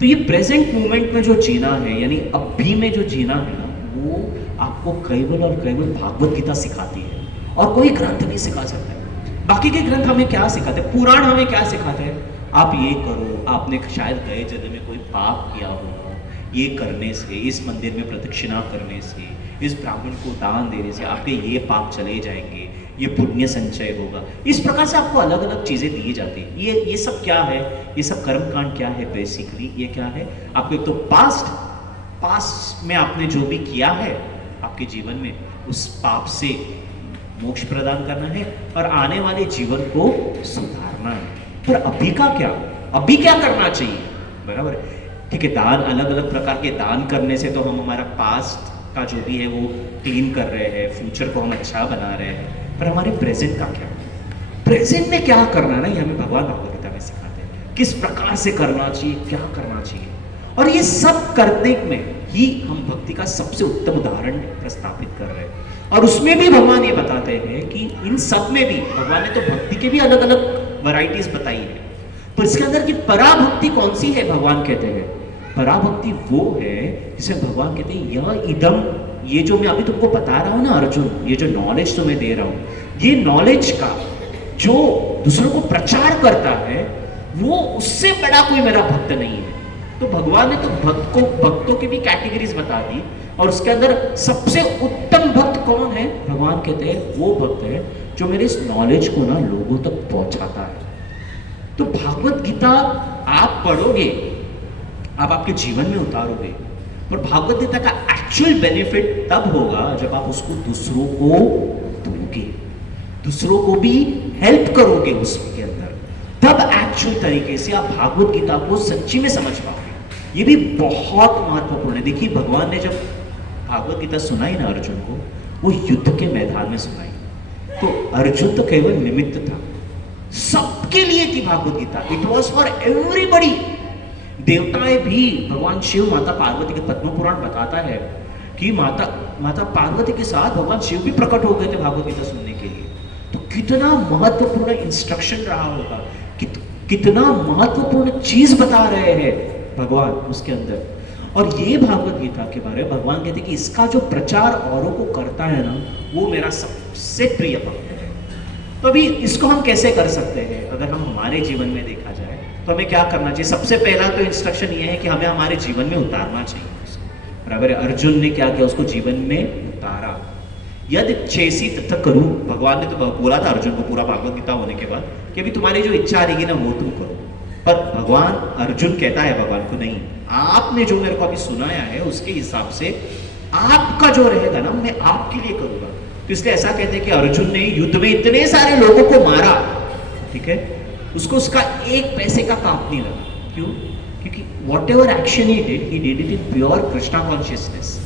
तो ये प्रेजेंट मोमेंट में जो जीना है, यानी अभी में जो जीना है ना, वो आपको केवल और केवल भागवत गीता सिखाती है, और कोई ग्रंथ नहीं सिखा सकता है। बाकी के ग्रंथ हमें क्या सिखाते हैं, पुराण हमें क्या सिखाते हैं, आप ये करो, आपने शायद गए जन्म में कोई पाप किया होगा, ये करने से, इस मंदिर में प्रदक्षिणा करने से, इस ब्राह्मण को दान देने से आपके ये पाप चले जाएंगे, ये पुण्य संचय होगा। इस प्रकार से आपको अलग अलग चीजें दी जाती है। ये सब क्या है, ये सब कर्मकांड क्या है बेसिकली, ये क्या है, आपको एक तो पास्ट में आपने जो भी किया है आपके जीवन में, उस पाप से मोक्ष प्रदान करना है, और आने वाले जीवन को सुधारना करना है, पर अभी का क्या, अभी क्या करना चाहिए, बराबर है। ठीक है, दान, अलग अलग प्रकार के दान करने से तो हम हमारा पास्ट का जो भी है वो क्लीन कर रहे हैं, फ्यूचर को हम अच्छा बना रहे हैं, पर हमारे प्रेजेंट का क्या, प्रेजेंट में क्या करना ना, ये हमें भगवान भगवद गीता में सिखाते हैं, किस प्रकार से करना चाहिए, क्या करना चाहिए। और ये सब करने में ही हम भक्ति का सबसे उत्तम उदाहरण प्रस्थापित कर रहे हैं। और उसमें भी भगवान ये बताते हैं कि इन सब में भी भगवान ने तो भक्ति के भी अलग अलग वैरायटीज बताई है, पर इसके अंदर की पराभक्ति कौन सी है, भगवान कहते हैं पराभक्ति वो है जिसे भगवान कहते हैं यह इदम, ये जो मैं अभी तुमको बता रहा हूं ना अर्जुन, ये जो नॉलेज तुम्हें दे रहा हूं, ये नॉलेज का जो दूसरों को प्रचार करता है वो उससे बड़ा कोई मेरा भक्त नहीं है। तो भगवान ने तो भक्तों की भी कैटेगरीज बता दी, और उसके अंदर सबसे उत्तम भक्त कौन है, भगवान कहते हैं वो भक्त है जो मेरे इस नॉलेज को ना लोगों तक पहुंचाता है। तो भागवत गीता आप पढ़ोगे, आप आपके जीवन में उतारोगे, पर भागवत गीता का एक्चुअल बेनिफिट तब होगा जब आप उसको दूसरों को दोगे, दूसरों को भी हेल्प करोगे उसके अंदर, तब एक्चुअल तरीके से आप भागवत गीता को सच्ची में समझ पाओगे। ये भी बहुत महत्वपूर्ण है। देखिए, भगवान ने जब भागवत गीता सुनाई ना अर्जुन को, वो युद्ध के मैदान में सुनाई, तो अर्जुन तो केवल निमित्त था, सबके लिए थी Bhagavad Gita, it was for everybody. देवताएं भी, भगवान शिव माता पार्वती के पद्म पुराण बताता है कि माता पार्वती के साथ भगवान शिव भी प्रकट हो गए थे भागवत गीता सुनने के लिए। तो कितना महत्वपूर्ण इंस्ट्रक्शन रहा होगा, कितना महत्वपूर्ण चीज बता रहे हैं भगवान उसके अंदर। और ये भागवत गीता के बारे में भगवान कहते हैं कि इसका जो प्रचार औरों को करता है ना, वो मेरा सबसे प्रिय भक्त है। तो अभी इसको हम कैसे कर सकते हैं, अगर हम हमारे जीवन में देखा जाए तो हमें क्या करना चाहिए। सबसे पहला तो इंस्ट्रक्शन ये है कि हमें हमारे जीवन में उतारना चाहिए, बराबर है। अर्जुन ने क्या किया, उसको जीवन में उतारा। यदि चेसी तथा करूं, भगवान ने तो बोला था अर्जुन को पूरा भागवत गीता होने के बाद कि अभी तुम्हारी जो इच्छा आ रहेगी ना वो तुम करो, पर भगवान अर्जुन कहता है भगवान को, नहीं, आपने जो मेरे को अभी सुनाया है उसके हिसाब से आपका जो रहेगा ना मैं आपके लिए करूंगा। तो इसलिए ऐसा कहते हैं कि अर्जुन ने युद्ध में इतने सारे लोगों को मारा, ठीक है, उसको उसका एक पैसे का पाप नहीं लगा। क्यों? क्योंकि what ever action he did it in pure Krishna consciousness.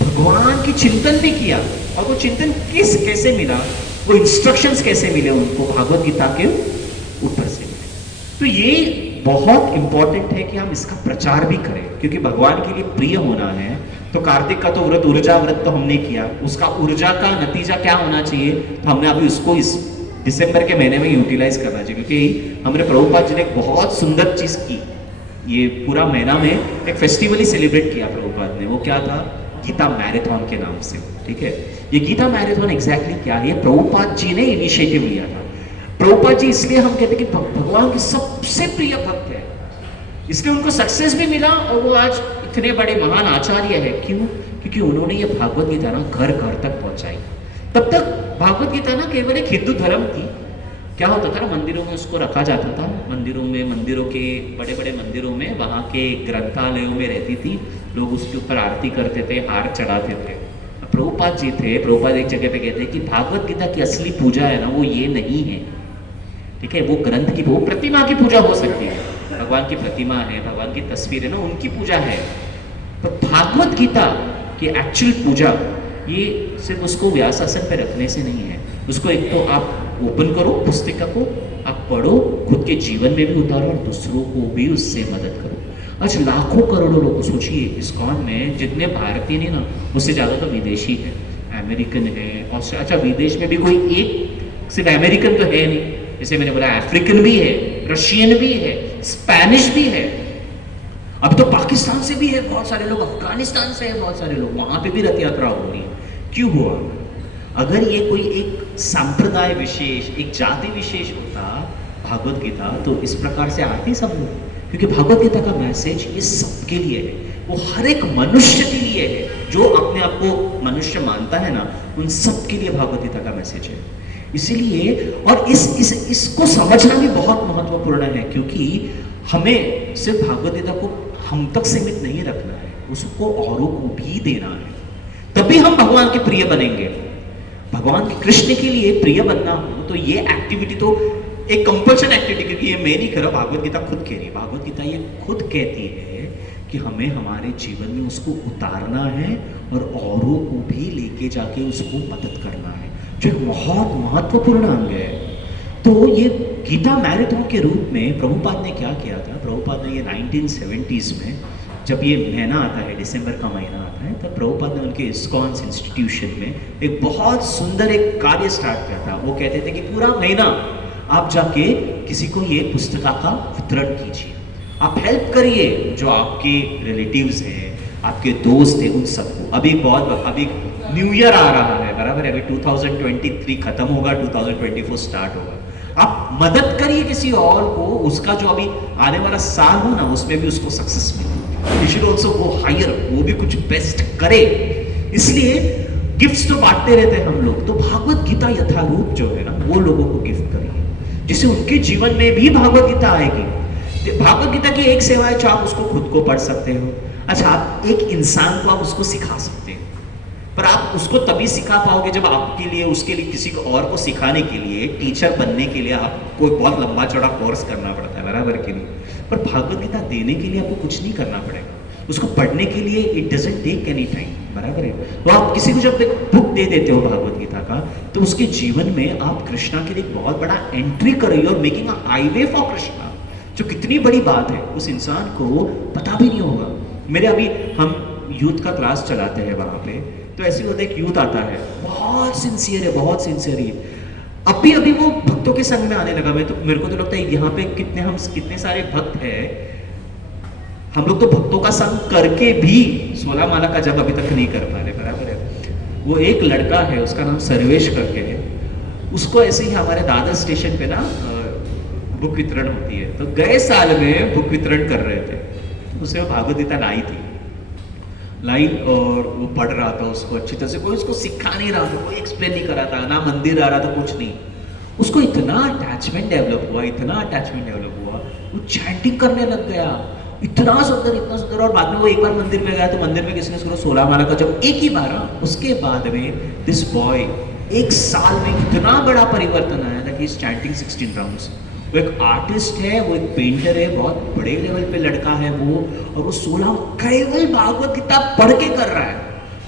भगवान की चिंतन भी किया, और वो चिंतन कैसे मिला, वो इंस्ट्रक्शंस कैसे मिले उनको, भागवत गीता के ऊपर से मिले। तो ये बहुत इंपॉर्टेंट है कि हम इसका प्रचार भी करें, क्योंकि भगवान के लिए प्रिय होना है। तो कार्तिक का तो व्रत, ऊर्जा व्रत तो हमने किया, उसका ऊर्जा का नतीजा क्या होना चाहिए, तो हमने अभी उसको इस दिसंबर के महीने में यूटिलाइज करना चाहिए। क्योंकि हमने प्रभुपाद जी ने एक बहुत सुंदर चीज की, ये पूरा महीना में एक फेस्टिवल ही सेलिब्रेट किया प्रभुपाद ने। वो क्या था, गीता मैराथन के नाम से, ठीक है। ये गीता मैराथन एग्जैक्टली क्या है, प्रभुपाद जी ने इनिशिएटिव लिया था। प्रभुपाद जी इसलिए हम कहते हैं कि भगवान के सबसे प्रिय भक्त है, इसलिए उनको सक्सेस भी मिला और वो आज इतने बड़े महान आचार्य है। क्यों? क्योंकि उन्होंने ये भागवत गीता ना घर घर तक पहुंचाई। तब तक भागवत गीता ना केवल एक हिंदू धर्म थी। क्या होता था ना, मंदिरों में उसको रखा जाता था, मंदिरों के बड़े बड़े मंदिरों में, वहाँ के ग्रंथालयों में रहती थी, लोग उसके ऊपर आरती करते थे, हार चढ़ाते थे। प्रभुपाद जी थे, प्रभुपाद एक जगह पे कहते हैं कि भागवत गीता की असली पूजा है ना वो ये नहीं है, ठीक है। वो ग्रंथ की, वो प्रतिमा की पूजा हो सकती है, भगवान की प्रतिमा है, भगवान की तस्वीर है ना, उनकी पूजा है। तो भागवत गीता की एक्चुअल पूजा ये सिर्फ उसको व्यासासन पे रखने से नहीं है। उसको एक तो आप ओपन करो पुस्तिका को, आप पढ़ो, खुद के जीवन में भी उतारो और दूसरों को भी उससे मदद करो। आज लाखों करोड़ों लोग, सोचिए इस्कॉन में जितने भारतीय नहीं ना, उससे ज़्यादा तो विदेशी है, अमेरिकन है, ऑस्ट्रेलिया, अच्छा विदेश में भी कोई एक सिर्फ अमेरिकन तो है नहीं, जैसे मैंने बोला अफ्रीकन भी है, रशियन भी है, स्पेनिश भी है, अब तो पाकिस्तान से भी है बहुत सारे लोग, अफगानिस्तान से है बहुत सारे लोग, वहां पे भी रथ यात्रा हो रही है। क्यों हुआ? अगर ये कोई एक संप्रदाय विशेष, एक जाति विशेष होता भागवत गीता, तो इस प्रकार से आती सब लोग। क्योंकि भागवत गीता का मैसेज ये सबके लिए है, वो हर एक मनुष्य के लिए है, जो अपने आप को मनुष्य मानता है ना, उन सब के लिए भागवत गीता का मैसेज है। इसीलिए और इसको समझना भी बहुत महत्वपूर्ण है, क्योंकि हमें सिर्फ भागवत गीता को हम तक सीमित नहीं रखना है, उसको औरों को भी देना है, तभी हम भगवान के प्रिय बनेंगे। भगवान के कृष्ण के लिए प्रिय बनना हो तो ये एक्टिविटी तो एक कंपल्शन एक्टिविटी, क्योंकि ये मैं नहीं कर रहा, भागवत गीता खुद कह रही है, भागवत गीता ये खुद कहती है कि हमें हमारे जीवन में उसको उतारना है और औरों को भी लेके जाके उसको मदद करना है, जो एक बहुत महत्वपूर्ण अंग है। तो ये गीता मैराथन के रूप में प्रभुपाद ने क्या किया था, प्रभुपाद ने ये 1970s में जब ये महीना आता है, दिसंबर का महीना आता है, तब प्रभुपाद ने उनके इस्कॉन्स इंस्टीट्यूशन में एक बहुत सुंदर एक कार्य स्टार्ट किया था। वो कहते थे कि पूरा महीना आप जाके किसी को ये पुस्तका का वितरण कीजिए, आप हेल्प करिए जो आपके रिलेटिव्स हैं, आपके दोस्त हैं, उन सबको। अभी न्यू ईयर आ रहा है, बराबर है, अभी 2023 खत्म होगा, 2024 स्टार्ट होगा। आप मदद करिए किसी और को, उसका जो अभी आने वाला साल हो ना, उसमें भी उसको सक्सेस मिले। You should also go higher, वो भी कुछ बेस्ट करे। इसलिए गिफ्ट्स तो बांटते रहते हैं हम लोग, तो भागवत गीता यथारूप जो है ना, वो लोगों को गिफ्ट करिए, जिससे उनके जीवन में भी भागवत गीता आएगी। भागवत गीता की एक सेवा है, जो आप उसको खुद को पढ़ सकते हो। अच्छा, आप एक इंसान को आप उसको सिखा सकते हो, पर आप उसको तभी सिखा पाओगे जब आपके लिए, उसके लिए, किसी को और को सिखाने के लिए, टीचर बनने के लिए आपको एक बहुत लंबा चौड़ा कोर्स करना पड़ता है, बराबर के लिए। पर भागवत गीता देने के लिए आपको कुछ नहीं करना पड़ेगा, उसको पढ़ने के लिए it doesn't take any time, बराबर है। तो आप किसी को जब एक बुक दे देते हो भागवत गीता का, तो उसके जीवन में आप कृष्णा के लिए एक बहुत बड़ा एंट्री कर रही हो, और making a highway for Krishna, जो कितनी बड़ी बात है, उस इंसान को पता भी नहीं होगा। मेरे अभी हम यूथ का क्लास चलाते हैं वहाँ पे, तो ऐसे होता है, एक यूथ आता है, बहुत सिंसियर है, बहुत सिंसियर है। अभी वो भक्तों के संग में आने लगा। मेरे को तो लगता है यहाँ पे कितने सारे भक्त हैं, हम लोग तो भक्तों का संग करके भी 16 माला का जप अभी तक नहीं कर पा रहे, बराबर है। वो एक लड़का है, उसका नाम सर्वेश करके है, उसको ऐसे ही हमारे दादर स्टेशन पे ना बुक वितरण होती है, तो गए साल में बुक वितरण कर रहे थे, उसे भागवत गीता लाई और वो पढ़ रहा था उसको अच्छी तरह से, कोई उसको सिखा नहीं रहा था, कोई एक्सप्लेन नहीं कर रहा था, ना मंदिर आ रहा था, कुछ नहीं। उसको इतना अटैचमेंट डेवलप हुआ, वो चैंटिंग करने लग गया, इतना सुंदर। और बाद में वो एक बार मंदिर में गया, तो मंदिर में किसी ने उसको 16 माला का जब एक ही बार, उसके बाद में दिस बॉय एक साल में इतना बड़ा परिवर्तन आया था कि इज चैंटिंग 16 राउंड्स। वो एक आर्टिस्ट है, वो एक पेंटर है, बहुत बड़े लेवल पे लड़का है वो, और वो 16 केवल भागवत गीता पढ़ के कर रहा है।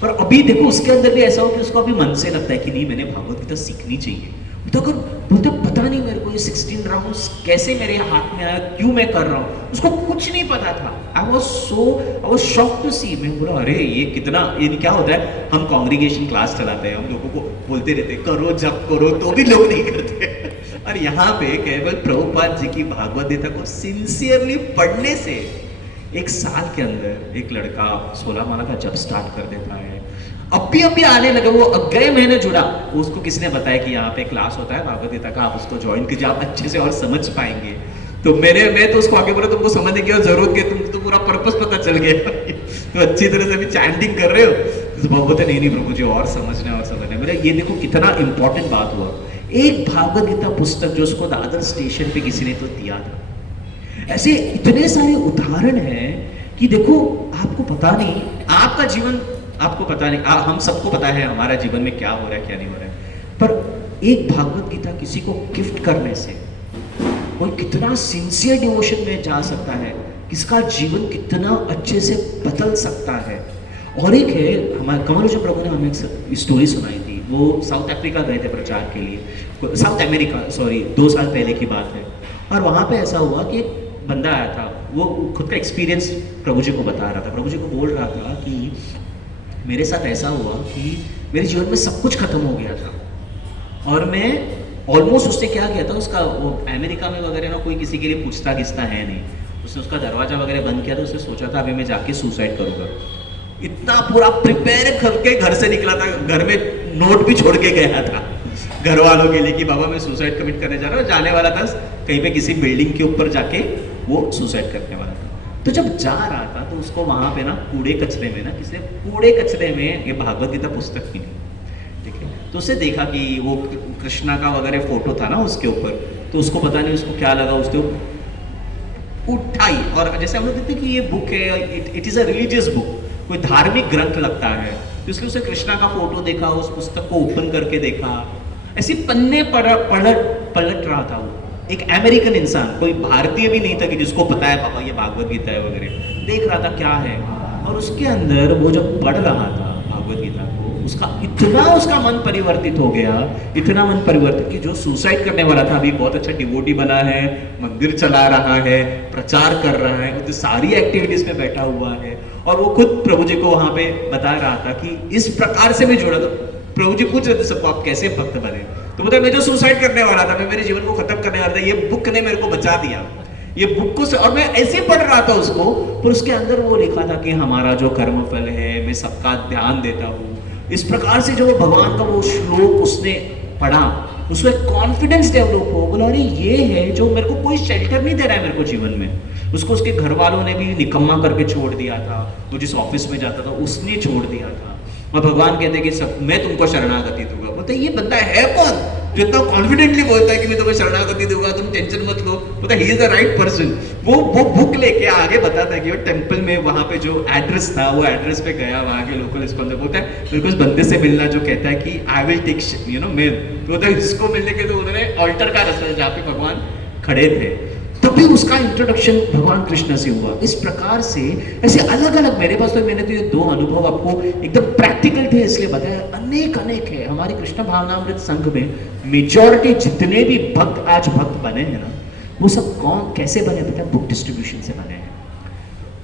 पर अभी देखो उसके अंदर भी ऐसा हो कि उसको अभी मन से लगता है कि नहीं, मैंने भागवत गीता सीखनी चाहिए। तो अगर बोलते पता नहीं मेरे को ये 16 राउंड्स कैसे मेरे हाथ में आया, क्यों मैं कर रहा हूँ, उसको कुछ नहीं पता था। आई वॉज शॉक्ड टू सी। मैं बोला अरे ये कितना, ये क्या होता है, हम कॉन्ग्रीगेशन क्लास चलाते हैं, हम लोगों को बोलते रहते करो जप करो, तो भी लोग नहीं करते। और यहाँ पे केवल प्रभुपाद जी की भागवत गीता को सिंसियरली पढ़ने से एक साल के अंदर एक लड़का 16 माला का जप स्टार्ट कर देता है। अभी आने लगा, वो अगले महीने जुड़ा, उसको किसने बताया कि यहाँ पे क्लास होता है भागवत गीता का, आप उसको ज्वाइन कीजिए, आप अच्छे से और समझ पाएंगे। तो मैं तो उसको आगे बोला, तुमको समझने की जरूरत है, तुमको तो पूरा पर्पस पता चल गया, तो अच्छी तरह से अभी चैंटिंग कर रहे हो। तो बाबू बोलते नहीं प्रभु जी, और समझने मेरे, ये देखो कितना इंपॉर्टेंट बात हुआ। एक भागवत गीता पुस्तक जो उसको दादर स्टेशन पे किसी ने तो दिया था। ऐसे इतने सारे उदाहरण हैं कि देखो, आपको पता नहीं, आपका जीवन आपको पता नहीं, हम सबको पता है हमारा जीवन में क्या हो रहा है क्या नहीं हो रहा है, पर एक भागवत गीता किसी को गिफ्ट करने से कोई कितना सिंसियर डिवोशन में जा सकता है, किसका जीवन कितना अच्छे से बदल सकता है। और एक है, हमारे कमलोचन प्रभु ने हमें एक स्टोरी सुनाई थी। वो साउथ अफ्रीका गए थे प्रचार के लिए, साउथ अमेरिका, सॉरी 2 साल पहले की बात है। और वहाँ पे ऐसा हुआ कि एक बंदा आया था, वो खुद का एक्सपीरियंस प्रभु जी को बता रहा था। प्रभु जी को बोल रहा था कि मेरे साथ ऐसा हुआ कि मेरे जीवन में सब कुछ खत्म हो गया था, और मैं ऑलमोस्ट, उससे क्या किया था, उसका वो अमेरिका में वगैरह ना कोई किसी के लिए पूछता किसता है नहीं, उसने उसका दरवाजा वगैरह बंद किया था। उसने सोचा था अभी मैं जाके सुसाइड करूँगा, इतना पूरा प्रिपेयर करके घर से निकला था, घर में नोट भी छोड़ के गया था घर वालों के लिए कि बाबा मैं सुसाइड कमिट करने जा रहा हूँ। जाने वाला था कहीं पे किसी बिल्डिंग के ऊपर जाके वो सुसाइड करने वाला था। तो जब जा रहा था तो उसको वहाँ पे ना कूड़े कचरे में ना, किसी कूड़े कचरे में ये भागवत गीता पुस्तक मिली, ठीक है। तो उससे देखा कि वो कृष्णा का वगैरह फोटो था ना उसके ऊपर, तो उसको पता नहीं उसको क्या लगा, उसको उठाई, और जैसे हम लोग देखते हैं कि ये बुक है, it is a religious book, कोई धार्मिक ग्रंथ लगता है, तो इसलिए उसे कृष्णा का फोटो देखा, उस पुस्तक को ओपन करके देखा, ऐसी पन्ने पलट रहा था वो, एक अमेरिकन इंसान, कोई भारतीय भी नहीं था कि जिसको पता है पापा ये भागवत गीता है वगैरह, देख रहा था क्या है, और उसके अंदर वो जब पढ़ रहा था भागवत गीता को, उसका मन परिवर्तित हो गया, इतना मन परिवर्तित कि जो सुसाइड करने वाला था अभी बहुत अच्छा डिवोटी बना है, मंदिर चला रहा है, प्रचार कर रहा है, तो सारी एक्टिविटीज में बैठा हुआ है, और वो खुद प्रभु जी को वहां पे बता रहा था कि इस प्रकार से मैं जुड़ा था। प्रभु जी पूछ रहे थे सबको आप कैसे भक्त बने, तो बताया मैं जो सुसाइड करने वाला था, मैं मेरे जीवन को खत्म करने वाला था, ये बुक ने मेरे को बचा दिया, ये बुक को से, और मैं ऐसे पढ़ रहा था उसको, पर उसके अंदर वो लिखा था कि हमारा जो कर्म फल है, मैं सबका ध्यान देता हूँ, इस प्रकार से जो भगवान का वो श्लोक उसने पढ़ा, उसको एक कॉन्फिडेंस डेवलप हो, बोला अरे ये है जो मेरे को कोई शेल्टर नहीं दे रहा है मेरे को जीवन में। उसको उसके घर वालों ने भी निकम्मा करके छोड़ दिया था, वो जिस ऑफिस में जाता था उसने छोड़ दिया था, और भगवान कहते हैं कि सब मैं तुमको शरणागति दूंगा। बोलते ये बंदा है कौन जो इतना कॉन्फिडेंटली बोलता है कि मैं तुम्हें शरणागति दूंगा, तुम टेंशन मत लो, बोलता he is the right person. वो बुक लेके आगे बताता है कि वो टेंपल में वहां पे जो एड्रेस था, वो एड्रेस पे गया, वहां के लोकल स्पॉन्सर बोलता है मेरे को इस बंदे से मिलना जो कहता है कि आई विल टेक मेल, तो इसको मिलने के तो उन्होंने ऑल्टर का रास्ता जहाँ पे भगवान खड़े थे, तभी उसका इंट्रोडक्शन भगवान कृष्ण से हुआ। इस प्रकार से ऐसे अलग अलग, मेरे पास तो मैंने तो ये दो अनुभव आपको एकदम प्रैक्टिकल थे इसलिए बताया, अनेक अनेक है। हमारी कृष्ण भावनामृत संघ में मेजॉरिटी जितने भी भक्त आज भक्त बने हैं ना, वो सब कौन कैसे बने पता है? बुक डिस्ट्रीब्यूशन से बने हैं।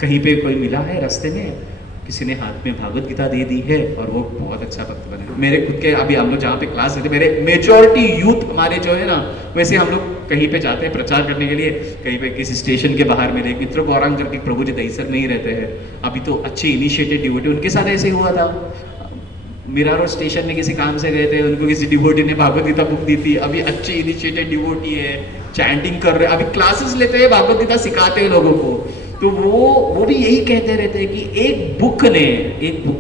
कहीं पे कोई मिला है रास्ते में, किसी ने हाथ में भागवत गीता दे दी है और वो बहुत अच्छा भक्त बने। मेरे खुद के अभी हम लोग जहाँ पे क्लास लेते, मेरे मेजॉरिटी यूथ हमारे जो है ना, वैसे हम लोग कहीं पे जाते हैं प्रचार करने के लिए, कहीं पे किसी स्टेशन के बाहर मेरे एक मित्र गौरांग करके प्रभु जी दहीसर में ही रहते हैं, अभी तो अच्छे इनिशिएटेड डिवोटी, उनके साथ ऐसे हुआ था। मीरा रोड स्टेशन में किसी काम से गए थे, उनको किसी डिवोटी ने भागवत गीता बुक दी थी, अभी अच्छे इनिशिएटेड डिवोटी है, चैंटिंग कर रहे हैं, अभी क्लासेस लेते हैं, भागवत गीता सिखाते हैं लोगों को। तो वो भी यही कहते रहते हैं कि एक बुक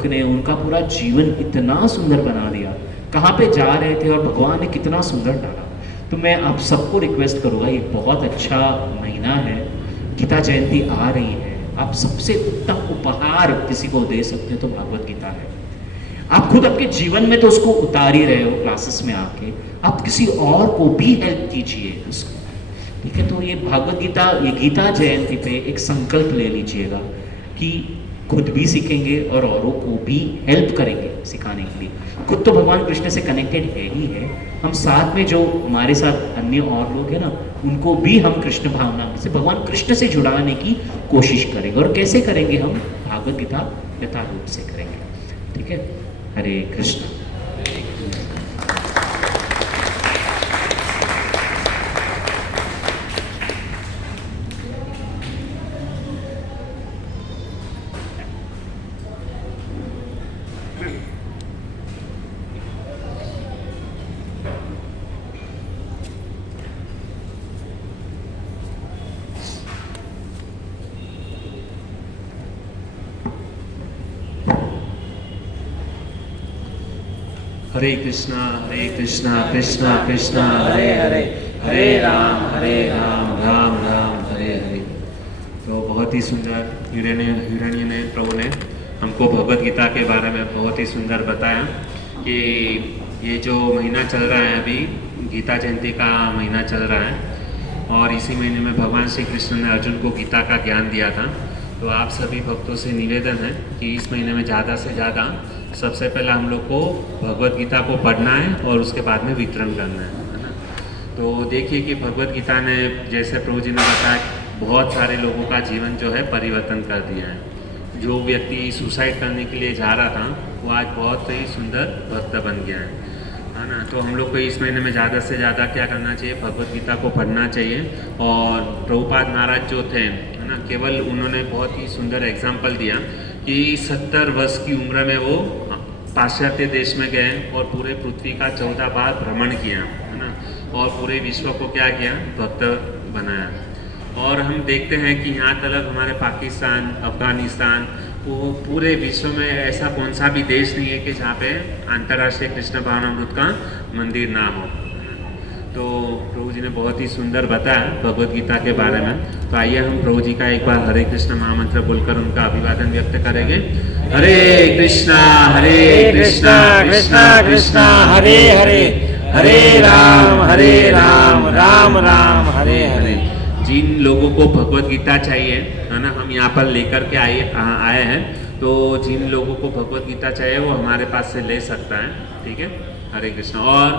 ने उनका पूरा जीवन इतना सुंदर बना दिया। कहाँ पे जा रहे थे और भगवान ने कितना सुंदर डाला। तो मैं आप सबको रिक्वेस्ट करूँगा, ये बहुत अच्छा महीना है, गीता जयंती आ रही है, आप सबसे उत्तम उपहार किसी को दे सकते हो तो भागवत गीता है। आप खुद आपके जीवन में तो उसको उतार ही रहे हो क्लासेस में आके, आप किसी और को भी हेल्प कीजिए उसको, ठीक है? तो ये भागवत गीता, ये गीता जयंती पे एक संकल्प ले लीजिएगा कि खुद भी सीखेंगे और औरों को भी हेल्प करेंगे सिखाने के लिए। खुद तो भगवान कृष्ण से कनेक्टेड है ही है, हम साथ में जो हमारे साथ अन्य और लोग हैं ना, उनको भी हम कृष्ण भावना से भगवान कृष्ण से जुड़ाने की कोशिश करेंगे। और कैसे करेंगे? हम भागवत गीता यथारूप से करेंगे, ठीक है? हरे कृष्ण। हरे कृष्णा कृष्णा कृष्णा हरे हरे, हरे राम राम राम हरे हरे। तो बहुत ही सुंदर हिरण्य ने प्रभु ने हमको भगवत गीता के बारे में बहुत ही सुंदर बताया कि ये जो महीना चल रहा है अभी, गीता जयंती का महीना चल रहा है, और इसी महीने में भगवान श्री कृष्ण ने अर्जुन को गीता का ज्ञान दिया था। तो आप सभी भक्तों से निवेदन है कि इस महीने में ज़्यादा से ज़्यादा सबसे पहले हम लोग को भगवत गीता को पढ़ना है और उसके बाद में वितरण करना है ना। तो देखिए कि भगवत गीता ने, जैसे प्रभु जी ने बताया, बहुत सारे लोगों का जीवन जो है परिवर्तन कर दिया है। जो व्यक्ति सुसाइड करने के लिए जा रहा था, वो आज बहुत ही सुंदर भक्त बन गया है ना। तो हम लोग को इस महीने में ज़्यादा से ज़्यादा क्या करना चाहिए? भगवत गीता को पढ़ना चाहिए। और प्रभुपाद महाराज जो थे है ना, केवल उन्होंने बहुत ही सुंदर एग्जाम्पल दिया कि 70 वर्ष की उम्र में वो पाश्चात्य देश में गए और पूरे पृथ्वी का 14 बार भ्रमण किया है ना, और पूरे विश्व को क्या किया? भक्त बनाया। और हम देखते हैं कि यहाँ तक हमारे पाकिस्तान, अफगानिस्तान, वो पूरे विश्व में ऐसा कौन सा भी देश नहीं है कि जहाँ पे अंतर्राष्ट्रीय कृष्ण भावनामृत का मंदिर ना हो। तो प्रभु जी ने बहुत ही सुंदर बताया भगवत गीता के बारे में। तो आइए हम प्रभु जी का एक बार हरे कृष्ण महामंत्र बोलकर उनका अभिवादन व्यक्त करेंगे। हरे कृष्णा कृष्णा कृष्णा कृष्णा हरे हरे, हरे राम राम राम हरे हरे। जिन लोगों को भगवत गीता चाहिए है ना, हम यहाँ पर लेकर के आए हैं, तो जिन लोगों को भगवत गीता चाहिए वो हमारे पास से ले सकता है, ठीक है। हरे कृष्ण। और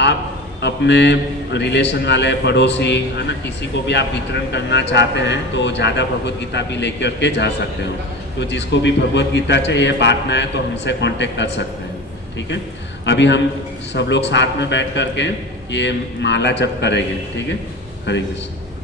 आप अपने रिलेशन वाले पड़ोसी है ना, किसी को भी आप वितरण करना चाहते हैं तो ज़्यादा भगवत गीता भी लेकर के जा सकते हो। तो जिसको भी भगवत गीता चाहिए बांटना है तो हमसे कांटेक्ट कर सकते हैं, ठीक है। अभी हम सब लोग साथ में बैठ करके ये माला जप करेंगे, ठीक है। हरे कृष्ण।